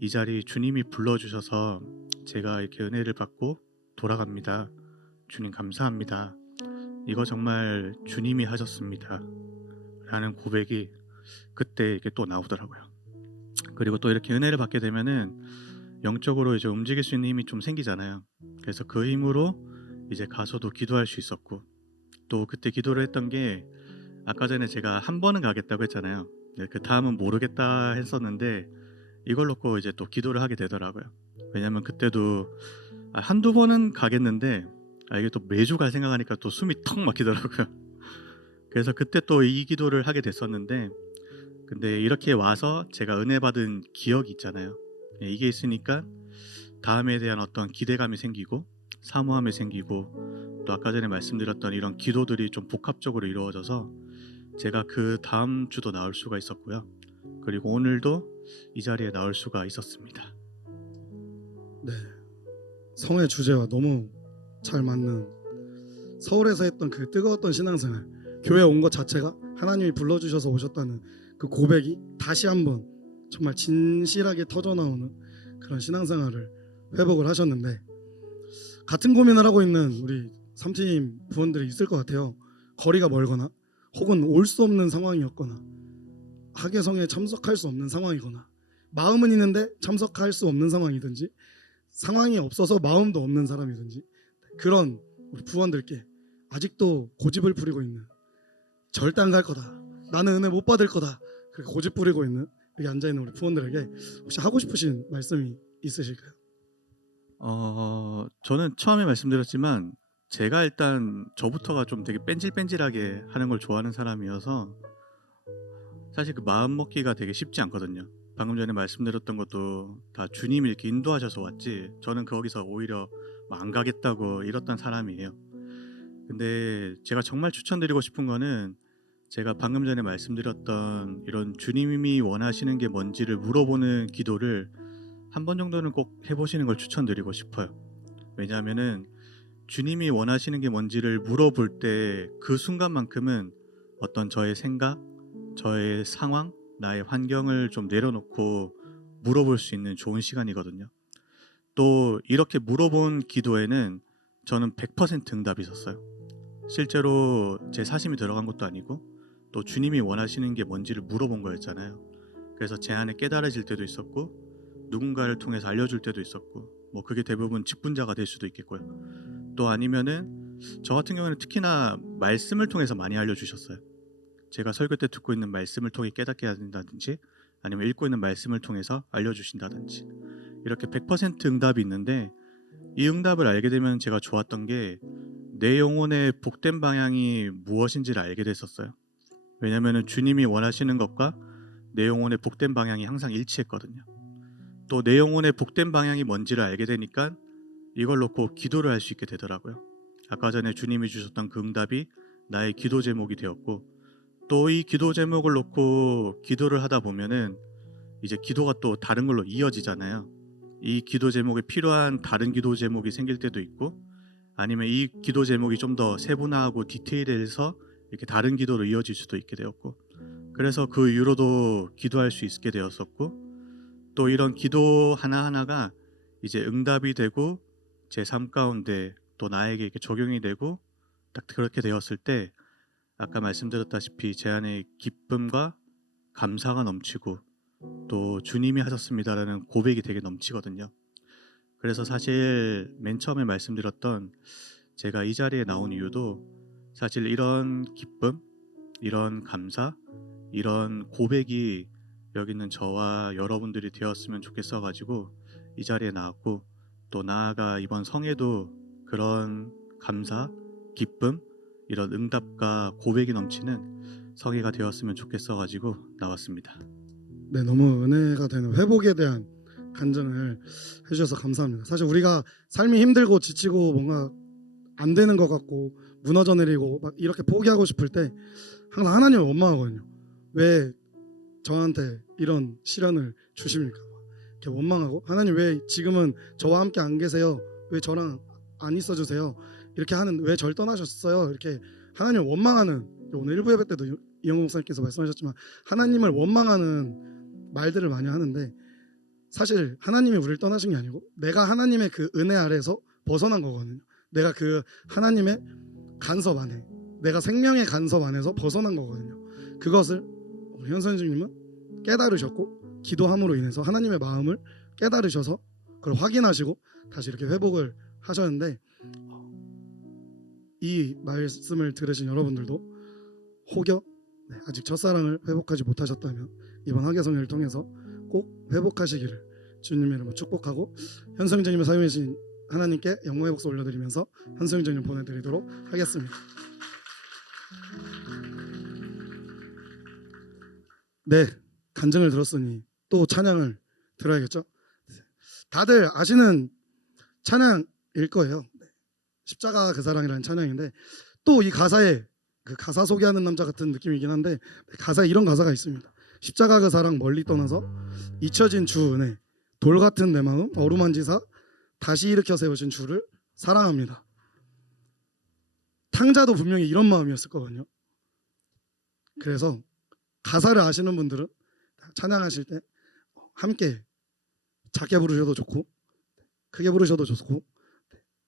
이 자리 주님이 불러주셔서 제가 이렇게 은혜를 받고 돌아갑니다. 주님 감사합니다. 이거 정말 주님이 하셨습니다. 라는 고백이 그때 이렇게 또 나오더라고요. 그리고 또 이렇게 은혜를 받게 되면은 영적으로 이제 움직일 수 있는 힘이 좀 생기잖아요. 그래서 그 힘으로 이제 가서도 기도할 수 있었고, 또 그때 기도를 했던 게 아까 전에 제가 한 번은 가겠다고 했잖아요. 그 다음은 모르겠다 했었는데 이걸 놓고 이제 또 기도를 하게 되더라고요. 왜냐면 그때도 한두 번은 가겠는데 이게 또 매주 갈 생각하니까 또 숨이 턱 막히더라고요. 그래서 그때 또 이 기도를 하게 됐었는데, 근데 이렇게 와서 제가 은혜 받은 기억이 있잖아요. 이게 있으니까 다음에 대한 어떤 기대감이 생기고 사모함이 생기고 또 아까 전에 말씀드렸던 이런 기도들이 좀 복합적으로 이루어져서 제가 그 다음 주도 나올 수가 있었고요. 그리고 오늘도 이 자리에 나올 수가 있었습니다. 네, 성의 주제와 너무 잘 맞는, 서울에서 했던 그 뜨거웠던 신앙생활, 교회 온 것 자체가 하나님이 불러주셔서 오셨다는 그 고백이 다시 한번 정말 진실하게 터져나오는 그런 신앙생활을 회복을 하셨는데, 같은 고민을 하고 있는 우리 3팀 부원들이 있을 것 같아요. 거리가 멀거나 혹은 올 수 없는 상황이었거나 학예성에 참석할 수 없는 상황이거나 마음은 있는데 참석할 수 없는 상황이든지 상황이 없어서 마음도 없는 사람이든지, 그런 우리 부원들께 아직도 고집을 부리고 있는, 절대 안 갈 거다, 나는 은혜 못 받을 거다, 그렇게 고집 부리고 있는 여기 앉아있는 우리 부원들에게 혹시 하고 싶으신 말씀이 있으실까요? 저는 처음에 말씀드렸지만 제가 일단 저부터가 좀 되게 뺀질뺀질하게 하는 걸 좋아하는 사람이어서 사실 그 마음 먹기가 되게 쉽지 않거든요. 방금 전에 말씀드렸던 것도 다 주님이 이렇게 인도하셔서 왔지 저는 거기서 오히려 안 가겠다고 이랬던 사람이에요. 근데 제가 정말 추천드리고 싶은 거는 제가 방금 전에 말씀드렸던 이런 주님이 원하시는 게 뭔지를 물어보는 기도를 한 번 정도는 꼭 해보시는 걸 추천드리고 싶어요. 왜냐하면은 주님이 원하시는 게 뭔지를 물어볼 때 그 순간만큼은 어떤 저의 생각, 저의 상황, 나의 환경을 좀 내려놓고 물어볼 수 있는 좋은 시간이거든요. 또 이렇게 물어본 기도에는 저는 100% 응답이 있었어요. 실제로 제 사심이 들어간 것도 아니고 또 주님이 원하시는 게 뭔지를 물어본 거였잖아요. 그래서 제 안에 깨달아질 때도 있었고 누군가를 통해서 알려줄 때도 있었고, 뭐 그게 대부분 직분자가 될 수도 있겠고요. 또 아니면은 저 같은 경우는 특히나 말씀을 통해서 많이 알려주셨어요. 제가 설교 때 듣고 있는 말씀을 통해 깨닫게 한다든지 아니면 읽고 있는 말씀을 통해서 알려주신다든지, 이렇게 100% 응답이 있는데 이 응답을 알게 되면 제가 좋았던 게 내 영혼의 복된 방향이 무엇인지를 알게 됐었어요. 왜냐하면 주님이 원하시는 것과 내 영혼의 복된 방향이 항상 일치했거든요. 또 내 영혼의 복된 방향이 뭔지를 알게 되니까 이걸 놓고 기도를 할 수 있게 되더라고요. 아까 전에 주님이 주셨던 그 응답이 나의 기도 제목이 되었고, 또 이 기도 제목을 놓고 기도를 하다 보면은 이제 기도가 또 다른 걸로 이어지잖아요. 이 기도 제목에 필요한 다른 기도 제목이 생길 때도 있고, 아니면 이 기도 제목이 좀 더 세분화하고 디테일해서 이렇게 다른 기도로 이어질 수도 있게 되었고, 그래서 그 이후로도 기도할 수 있게 되었었고, 또 이런 기도 하나하나가 이제 응답이 되고 제 삶 가운데 또 나에게 이렇게 적용이 되고 딱 그렇게 되었을 때 아까 말씀드렸다시피 제 안에 기쁨과 감사가 넘치고 또 주님이 하셨습니다라는 고백이 되게 넘치거든요. 그래서 사실 맨 처음에 말씀드렸던 제가 이 자리에 나온 이유도 사실 이런 기쁨, 이런 감사, 이런 고백이 여기 있는 저와 여러분들이 되었으면 좋겠어 가지고 이 자리에 나왔고, 또 나아가 이번 성에도 그런 감사, 기쁨, 이런 응답과 고백이 넘치는 성회가 되었으면 좋겠어 가지고 나왔습니다. 네, 너무 은혜가 되는 회복에 대한 간증을 해주셔서 감사합니다. 사실 우리가 삶이 힘들고 지치고 뭔가 안 되는 것 같고 무너져 내리고 막 이렇게 포기하고 싶을 때 항상 하나님을 원망하거든요. 왜 저한테 이런 시련을 주십니까? 이렇게 원망하고, 하나님 왜 지금은 저와 함께 안 계세요? 왜 저랑 안 있어 주세요? 이렇게 하는, 왜 절 떠나셨어요? 이렇게 하나님을 원망하는, 오늘 일부 예배 때도 이영호 목사님께서 말씀하셨지만 하나님을 원망하는 말들을 많이 하는데, 사실 하나님이 우리를 떠나신 게 아니고 내가 하나님의 그 은혜 아래에서 벗어난 거거든요. 내가 그 하나님의 간섭 안에, 내가 생명의 간섭 안에서 벗어난 거거든요. 그것을 우리 현선주님은 깨달으셨고, 기도함으로 인해서 하나님의 마음을 깨달으셔서 그걸 확인하시고 다시 이렇게 회복을 하셨는데, 이 말씀을 들으신 여러분들도 혹여 아직 첫사랑을 회복하지 못하셨다면 이번 하계성회를 통해서 꼭 회복하시기를 주님의 이름으로 축복하고, 현성정님을 사용하신 하나님께 영광의 박수 올려드리면서 현성정님 보내드리도록 하겠습니다. 네, 간증을 들었으니 또 찬양을 들어야겠죠. 다들 아시는 찬양일 거예요. 십자가 그 사랑이라는 찬양인데, 또 이 가사에 그 가사 소개하는 남자 같은 느낌이긴 한데, 가사에 이런 가사가 있습니다. 십자가 그 사랑 멀리 떠나서 잊혀진 주 은혜, 돌 같은 내 마음 어루만지사 다시 일으켜 세우신 주를 사랑합니다. 탕자도 분명히 이런 마음이었을 거거든요. 그래서 가사를 아시는 분들은 찬양하실 때 함께 작게 부르셔도 좋고 크게 부르셔도 좋고,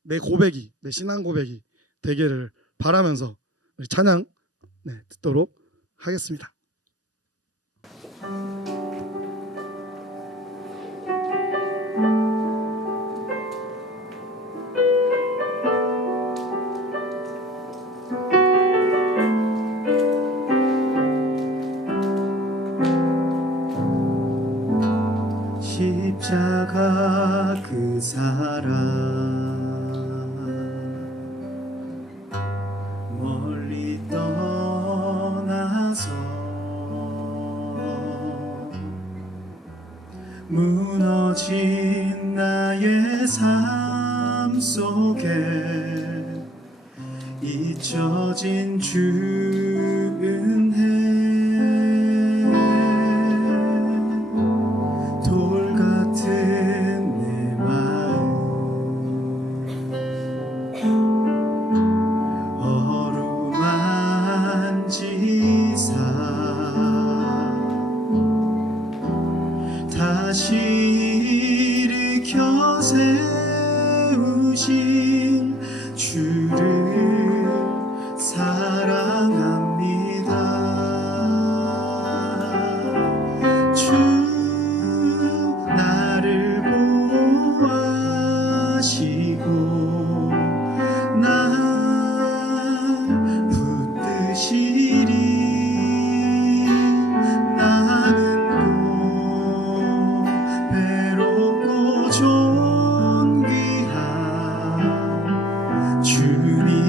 내 고백이, 내 신앙 고백이 되기를 바라면서 우리 찬양 듣도록 하겠습니다. 십자가 그 사랑 멀리 떠나서 무너진 나의 삶 속에 잊혀진 주 은혜, 돌 같은 내 마음 어루만지사 다시 일으켜 세우신 주를 사랑합니다. 주 나를 보호하시고 날 붙드시리. 나는 또 괴롭고 존귀한 주님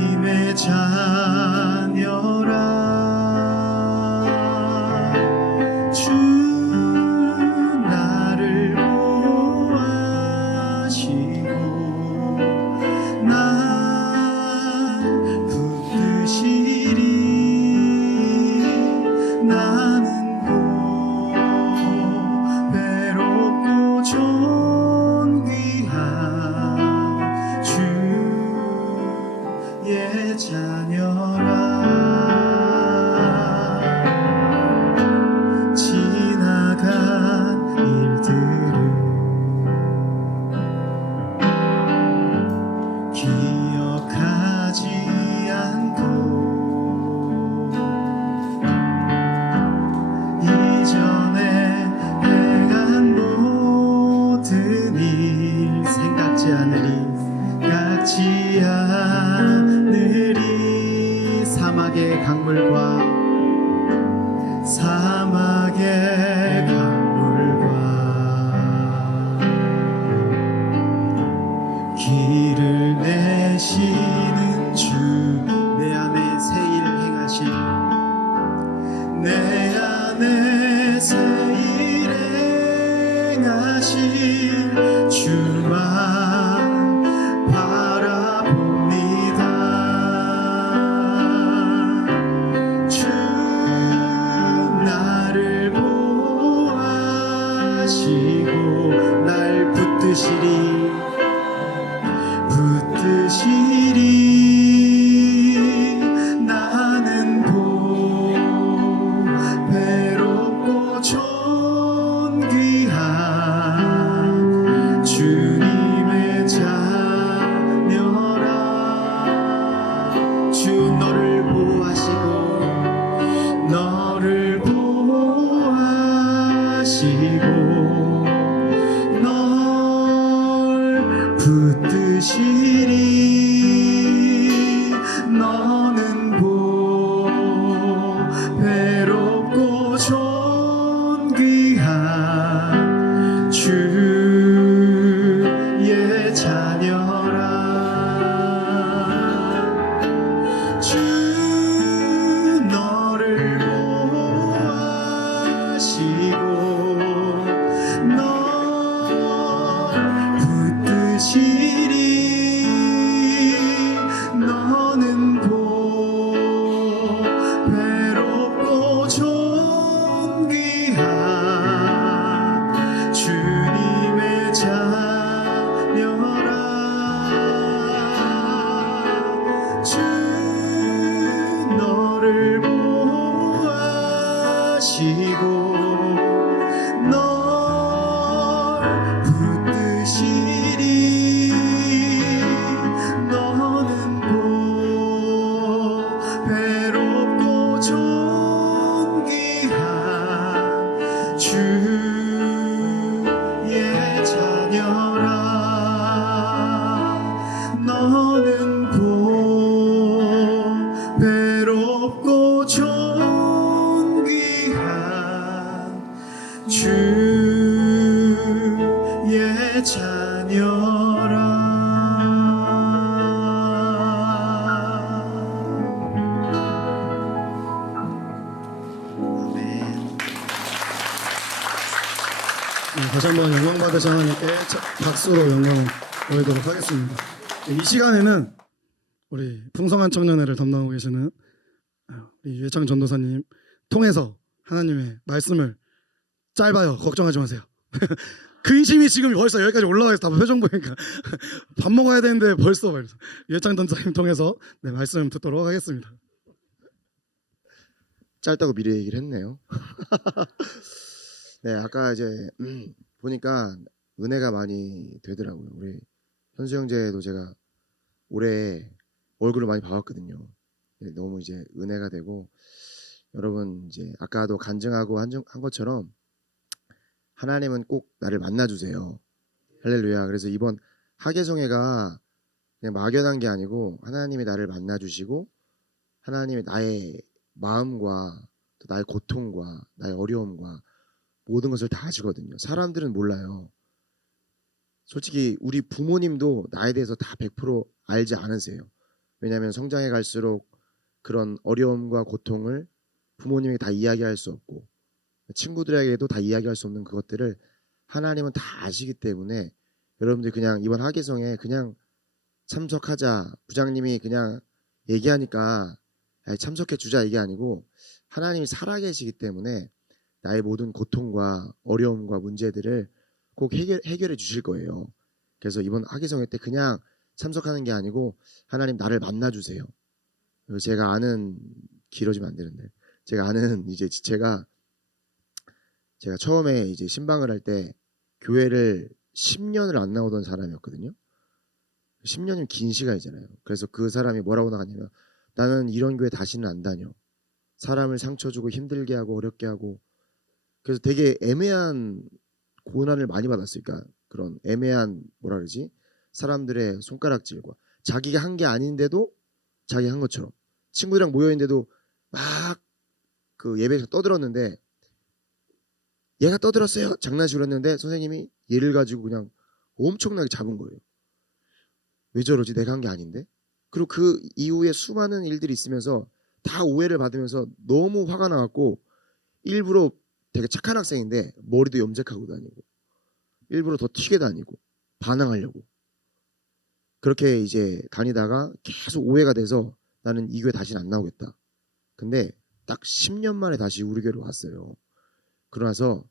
보호하신 주만 바라봅니다. 주 나를 보호하시고 날 붙드시리 나는 배롭고 존귀한 주님의 자녀라. 주 너를 보호하시고 널 붙드시리. 너는 배롭고 존귀한 주의 자녀라. 주 너를 보호하시고 널 붙드시리. 너는 배롭고 존귀한 주님의 자녀라. 주 너를 보호하시고 널 붙드시리. 너는 배롭고 존귀한 주의 자녀라. 너는 배롭고 존귀한 주의 자녀라. 아멘. 다시 한번 영광 받으신 하나님께 박수로 영광을 올리도록 하겠습니다. 이 시간에는 우리 풍성한 청년회를 담당하고 계시는 우리 유해창 전도사님 통해서 하나님의 말씀을 짧아요. 걱정하지 마세요. 근심이 지금 벌써 여기까지 올라와 있어. 표정 보니까 밥 먹어야 되는데 벌써 유해창 전도사님 통해서 말씀 듣도록 하겠습니다. 짧다고 미리 얘기를 했네요. 네, 아까 이제 보니까 은혜가 많이 되더라고요. 우리 현수 형제도 제가 올해 얼굴을 많이 봐왔거든요. 네, 너무 이제 은혜가 되고 여러분 이제 아까도 간증하고 한 것처럼 하나님은 꼭 나를 만나주세요. 할렐루야. 그래서 이번 하계성회가 그냥 막연한 게 아니고 하나님이 나를 만나주시고 하나님이 나의 마음과 또 나의 고통과 나의 어려움과 모든 것을 다 아시거든요. 사람들은 몰라요. 솔직히 우리 부모님도 나에 대해서 다 100% 알지 않으세요. 왜냐하면 성장해 갈수록 그런 어려움과 고통을 부모님에게 다 이야기할 수 없고 친구들에게도 다 이야기할 수 없는 그것들을 하나님은 다 아시기 때문에 여러분들 그냥 이번 하계성에 그냥 참석하자, 부장님이 그냥 얘기하니까 참석해 주자 이게 아니고 하나님이 살아계시기 때문에 나의 모든 고통과 어려움과 문제들을 꼭 해결해 주실 거예요. 그래서 이번 하계성회 때 그냥 참석하는 게 아니고 하나님 나를 만나주세요. 제가 아는, 길어지면 안 되는데, 제가 아는 이제 제가 처음에 이제 신방을 할 때 교회를 10년을 안 나오던 사람이었거든요. 10년이면 긴 시간이잖아요. 그래서 그 사람이 뭐라고 나갔냐면 나는 이런 교회 다시는 안 다녀. 사람을 상처 주고 힘들게 하고 어렵게 하고. 그래서 되게 애매한 고난을 많이 받았으니까 그런 애매한 뭐라 그러지? 사람들의 손가락질과 자기가 한 게 아닌데도 자기 한 것처럼 친구들이랑 모여 있는데도 막 그 예배에서 떠들었는데 얘가 떠들었어요. 장난식으로 했는데 선생님이 얘를 가지고 그냥 엄청나게 잡은 거예요. 왜 저러지? 내가 한 게 아닌데? 그리고 그 이후에 수많은 일들이 있으면서 다 오해를 받으면서 너무 화가 나갖고 일부러 되게 착한 학생인데 머리도 염색하고 다니고 일부러 더 튀게 다니고 반항하려고 그렇게 이제 다니다가 계속 오해가 돼서 나는 이 교회 다시는 안 나오겠다. 근데 딱 10년 만에 다시 우리 교회로 왔어요. 그러나서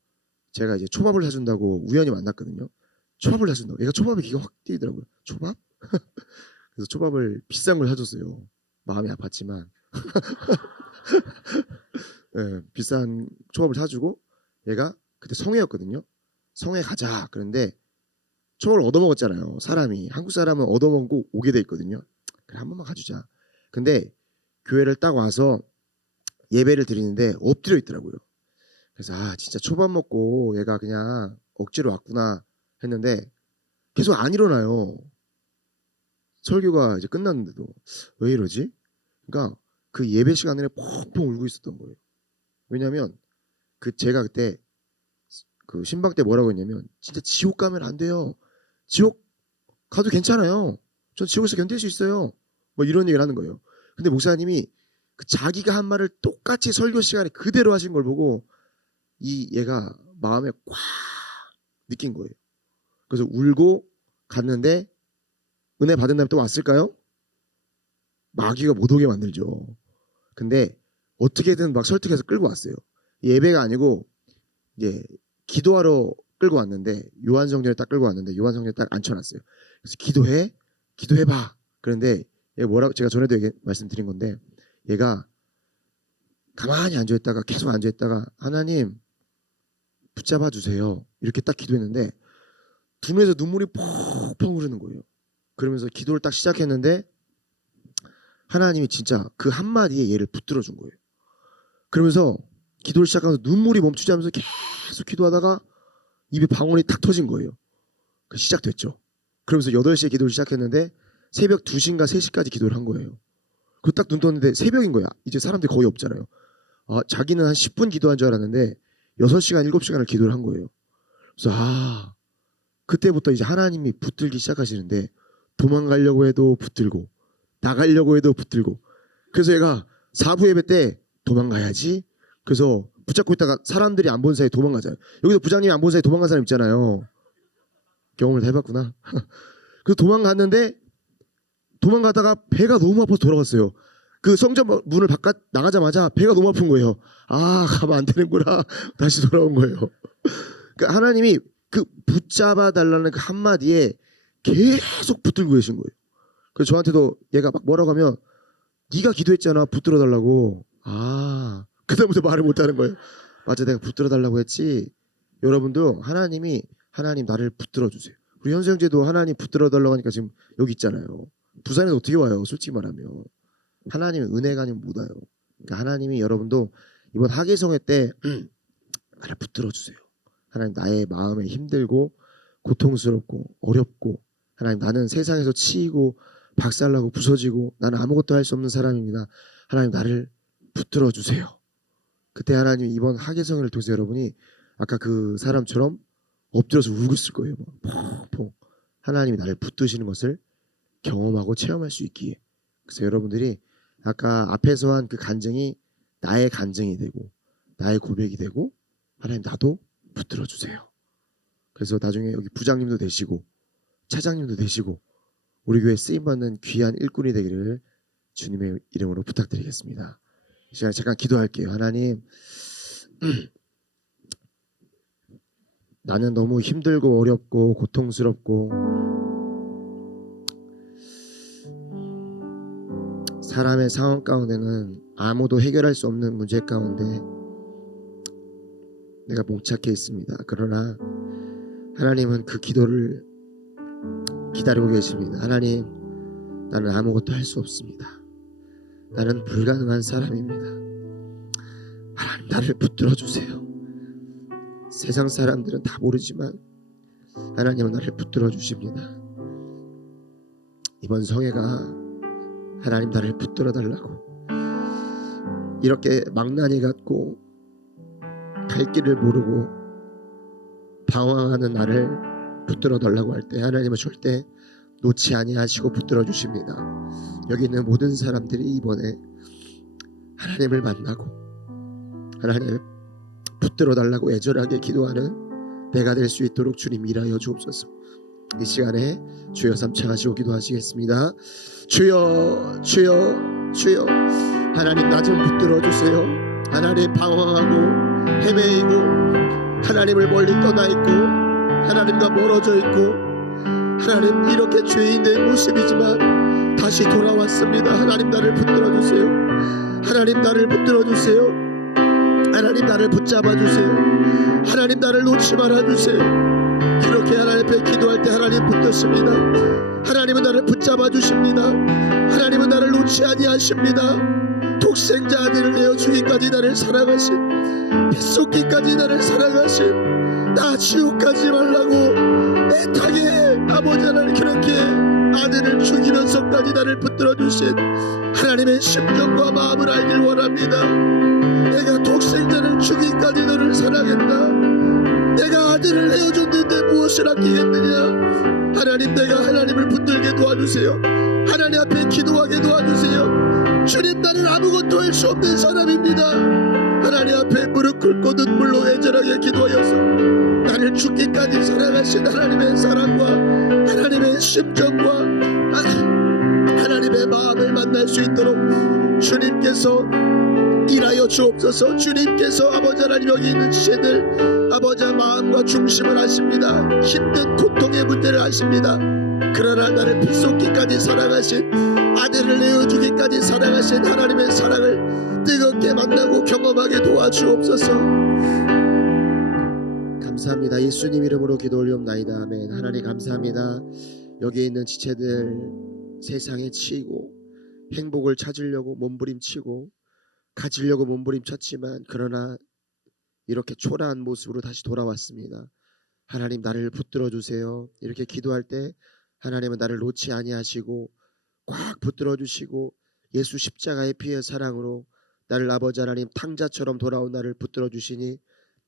제가 이제 초밥을 사준다고 우연히 만났거든요. 초밥을 사준다고. 얘가 초밥에 기가 확 뛰더라고요. 초밥? 그래서 초밥을 비싼 걸 사줬어요. 마음이 아팠지만 네, 비싼 초밥을 사주고 얘가 그때 성회였거든요. 성회 가자. 그런데 초밥을 얻어먹었잖아요. 사람이 한국 사람은 얻어먹고 오게 돼 있거든요. 그래 한 번만 가주자. 근데 교회를 딱 와서 예배를 드리는데 엎드려 있더라고요. 그래서 아 진짜 초밥 먹고 얘가 그냥 억지로 왔구나 했는데 계속 안 일어나요. 설교가 이제 끝났는데도 왜 이러지? 그러니까 그 예배 시간에 펑펑 울고 있었던 거예요. 왜냐면 그 제가 그때 그 신방 때 뭐라고 했냐면 진짜 지옥 가면 안 돼요. 지옥 가도 괜찮아요. 전 지옥에서 견딜 수 있어요. 뭐 이런 얘기를 하는 거예요. 근데 목사님이 그 자기가 한 말을 똑같이 설교 시간에 그대로 하신 걸 보고 이 얘가 마음에 꽉 느낀 거예요. 그래서 울고 갔는데 은혜 받은 다음에 또 왔을까요? 마귀가 못 오게 만들죠. 근데 어떻게든 막 설득해서 끌고 왔어요. 예배가 아니고 이제 기도하러 끌고 왔는데 요한성전에 딱 끌고 왔는데 요한성전에 딱 앉혀놨어요. 그래서 기도해봐. 그런데 얘 뭐라고 제가 전에도 말씀드린 건데 얘가 가만히 앉아있다가 계속 앉아있다가 하나님 붙잡아 주세요. 이렇게 딱 기도했는데 두 눈에서 눈물이 펑펑 흐르는 거예요. 그러면서 기도를 딱 시작했는데 하나님이 진짜 그 한마디에 얘를 붙들어 준 거예요. 그러면서 기도를 시작하면서 눈물이 멈추지 않으면서 계속 기도하다가 입에 방언이 탁 터진 거예요. 시작됐죠. 그러면서 8시에 기도를 시작했는데 새벽 2시인가 3시까지 기도를 한 거예요. 그리고 딱 눈 떴는데 새벽인 거야. 이제 사람들이 거의 없잖아요. 아, 자기는 한 10분 기도한 줄 알았는데 6시간, 7시간을 기도를 한 거예요. 그래서 그때부터 이제 하나님이 붙들기 시작하시는데 도망가려고 해도 붙들고 나가려고 해도 붙들고 그래서 얘가 4부 예배 때 도망가야지. 그래서 붙잡고 있다가 사람들이 안 본 사이에 도망가잖아요. 여기서 부장님이 안 본 사이에 도망간 사람 있잖아요. 경험을 다 해봤구나. 그래서 도망갔는데 도망가다가 배가 너무 아파서 돌아갔어요. 그 성전 문을 바깥 나가자마자 배가 너무 아픈 거예요. 아 가면 안 되는구나. 다시 돌아온 거예요. 그러니까 하나님이 그 붙잡아 달라는 그 한마디에 계속 붙들고 계신 거예요. 그래서 저한테도 얘가 막 뭐라고 하면 네가 기도했잖아 붙들어 달라고. 그다음부터 말을 못하는 거예요. 맞아 내가 붙들어 달라고 했지. 여러분도 하나님 나를 붙들어 주세요. 우리 현수 형제도 하나님 붙들어 달라고 하니까 지금 여기 있잖아요. 부산에서 어떻게 와요? 솔직히 말하면 하나님의 은혜가 아니면 못 와요. 그러니까 하나님이 여러분도 이번 하계성회 때 나를 붙들어 주세요. 하나님 나의 마음에 힘들고 고통스럽고 어렵고 하나님 나는 세상에서 치이고 박살나고 부서지고 나는 아무것도 할 수 없는 사람입니다. 하나님 나를 붙들어 주세요. 그때 하나님 이번 하계성회를 통해서 여러분이 아까 그 사람처럼 엎드려서 울고 있을 거예요. 펑펑 하나님이 나를 붙드시는 것을 경험하고 체험할 수 있기에. 그래서 여러분들이 아까 앞에서 한 그 간증이 나의 간증이 되고 나의 고백이 되고 하나님 나도 붙들어 주세요. 그래서 나중에 여기 부장님도 되시고 차장님도 되시고 우리 교회 쓰임받는 귀한 일꾼이 되기를 주님의 이름으로 부탁드리겠습니다. 이 시간에 잠깐 기도할게요. 하나님 나는 너무 힘들고 어렵고 고통스럽고 사람의 상황 가운데는 아무도 해결할 수 없는 문제 가운데 내가 봉착해 있습니다. 그러나 하나님은 그 기도를 기다리고 계십니다. 하나님 나는 아무것도 할 수 없습니다. 나는 불가능한 사람입니다. 하나님 나를 붙들어 주세요. 세상 사람들은 다 모르지만 하나님은 나를 붙들어 주십니다. 이번 성회가 하나님 나를 붙들어 달라고 이렇게 망나니 같고 갈 길을 모르고 방황하는 나를 붙들어 달라고 할 때 하나님은 절대 놓지 아니하시고 붙들어 주십니다. 여기 있는 모든 사람들이 이번에 하나님을 만나고 하나님을 붙들어 달라고 애절하게 기도하는 내가 될 수 있도록 주님 일하여 주옵소서. 이 시간에 주여 삼창하시고 기도하시겠습니다. 주여 주여 주여, 하나님 나 좀 붙들어 주세요. 하나님 방황하고 헤매이고 하나님을 멀리 떠나 있고 하나님과 멀어져 있고 하나님 이렇게 죄인 된 모습이지만 다시 돌아왔습니다. 하나님 나를 붙들어 주세요. 하나님 나를 붙들어 주세요. 하나님 나를 붙잡아 주세요. 하나님 나를 놓지 말아 주세요. 그렇게 하나님 앞에 기도할 때 하나님 붙드십니다. 하나님은 나를 붙잡아 주십니다. 하나님은 나를 놓지 아니하십니다. 독생자 아들을 내어 주기까지 나를 사랑하신, 빗속기까지 나를 사랑하신, 나 지옥 가지 말라고 애타게 아버지 하나님 그렇게 아들을 죽이면서까지 나를 붙들어 주신 하나님의 심정과 마음을 알길 원합니다. 내가 독생자를 죽이기까지 너를 사랑했다. 내가 아들을 내어줬는데 무엇을 아끼겠느냐. 하나님 내가 하나님을 붙들게 도와주세요. 하나님 앞에 기도하게 도와주세요. 주님 나는 아무것도 할 수 없는 사람입니다. 하나님 앞에 무릎 꿇고 눈물로 애절하게 기도하여서 나를 죽기까지 사랑하신 하나님의 사랑과 하나님의 심정과 하나님의 마음을 만날 수 있도록 주님께서 일하여 주옵소서. 주님께서 아버지 하나님 여기 있는 지체들 아버지 마음과 중심을 아십니다. 힘든 고통의 문제를 아십니다. 그러나 나를 빗속기까지 사랑하신, 아들을 내어주기까지 사랑하신 하나님의 사랑을 뜨겁게 만나고 경험하게 도와주옵소서. 감사합니다. 예수님 이름으로 기도 올리옵나이다. 아멘. 하나님 감사합니다. 여기 있는 지체들 세상에 치이고 행복을 찾으려고 몸부림치고 가지려고 몸부림쳤지만 그러나 이렇게 초라한 모습으로 다시 돌아왔습니다. 하나님 나를 붙들어 주세요. 이렇게 기도할 때 하나님은 나를 놓지 아니하시고 꽉 붙들어 주시고 예수 십자가의 피의 사랑으로 나를 아버지 하나님 탕자처럼 돌아온 나를 붙들어 주시니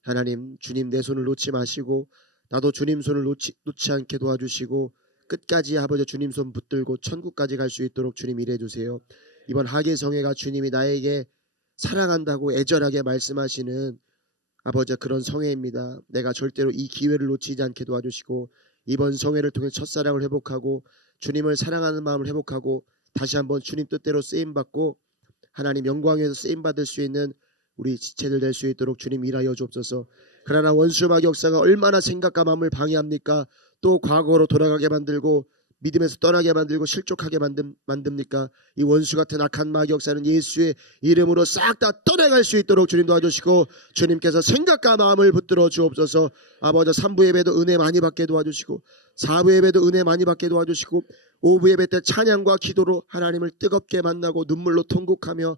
하나님 주님 내 손을 놓지 마시고 나도 주님 손을 놓지 않게 도와주시고 끝까지 아버지 주님 손 붙들고 천국까지 갈 수 있도록 주님 일해 주세요. 이번 하계성회가 주님이 나에게 사랑한다고 애절하게 말씀하시는 아버지 그런 성회입니다. 내가 절대로 이 기회를 놓치지 않게 도와주시고 이번 성회를 통해 첫사랑을 회복하고 주님을 사랑하는 마음을 회복하고 다시 한번 주님 뜻대로 쓰임받고 하나님 영광에서 쓰임받을 수 있는 우리 지체들 될 수 있도록 주님 일하여 주옵소서. 그러나 원수마귀 역사가 얼마나 생각과 마음을 방해합니까? 또 과거로 돌아가게 만들고 믿음에서 떠나게 만들고 실족하게 만듭니까? 이 원수 같은 악한 마귀 역사는 예수의 이름으로 싹 다 떠나갈 수 있도록 주님 도와주시고 주님께서 생각과 마음을 붙들어 주옵소서. 아버지 3부 예배도 은혜 많이 받게 도와주시고 4부 예배도 은혜 많이 받게 도와주시고 5부 예배 때 찬양과 기도로 하나님을 뜨겁게 만나고 눈물로 통곡하며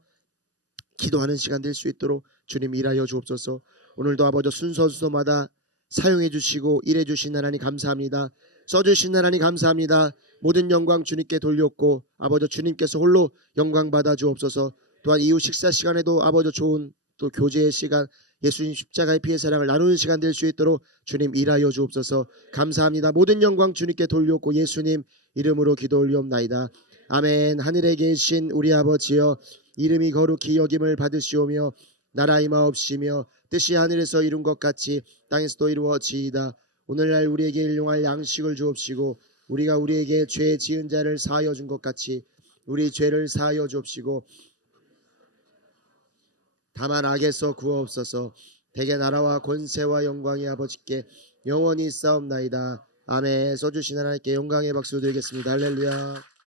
기도하는 시간 될 수 있도록 주님 일하여 주옵소서. 오늘도 아버지 순서마다 사용해 주시고 일해 주신 하나님 감사합니다. 써주신 하나님 감사합니다. 모든 영광 주님께 돌렸고 아버지 주님께서 홀로 영광 받아 주옵소서. 또한 이후 식사 시간에도 아버지 좋은 또 교제의 시간 예수님 십자가의 피의 사랑을 나누는 시간 될 수 있도록 주님 일하여 주옵소서. 감사합니다. 모든 영광 주님께 돌렸고 예수님 이름으로 기도 올리옵나이다. 아멘. 하늘에 계신 우리 아버지여 이름이 거룩히 여김을 받으시오며 나라 임하옵시며 뜻이 하늘에서 이룬 것 같이 땅에서도 이루어지이다. 오늘날 우리에게 일용할 양식을 주옵시고 우리가 우리에게 죄 지은 자를 사하여 준 것 같이 우리 죄를 사하여 주옵시고 다만 악에서 구하옵소서. 대개 나라와 권세와 영광이 아버지께 영원히 있사옵나이다. 아멘. 써주신 하나님께 영광의 박수 드리겠습니다. 할렐루야.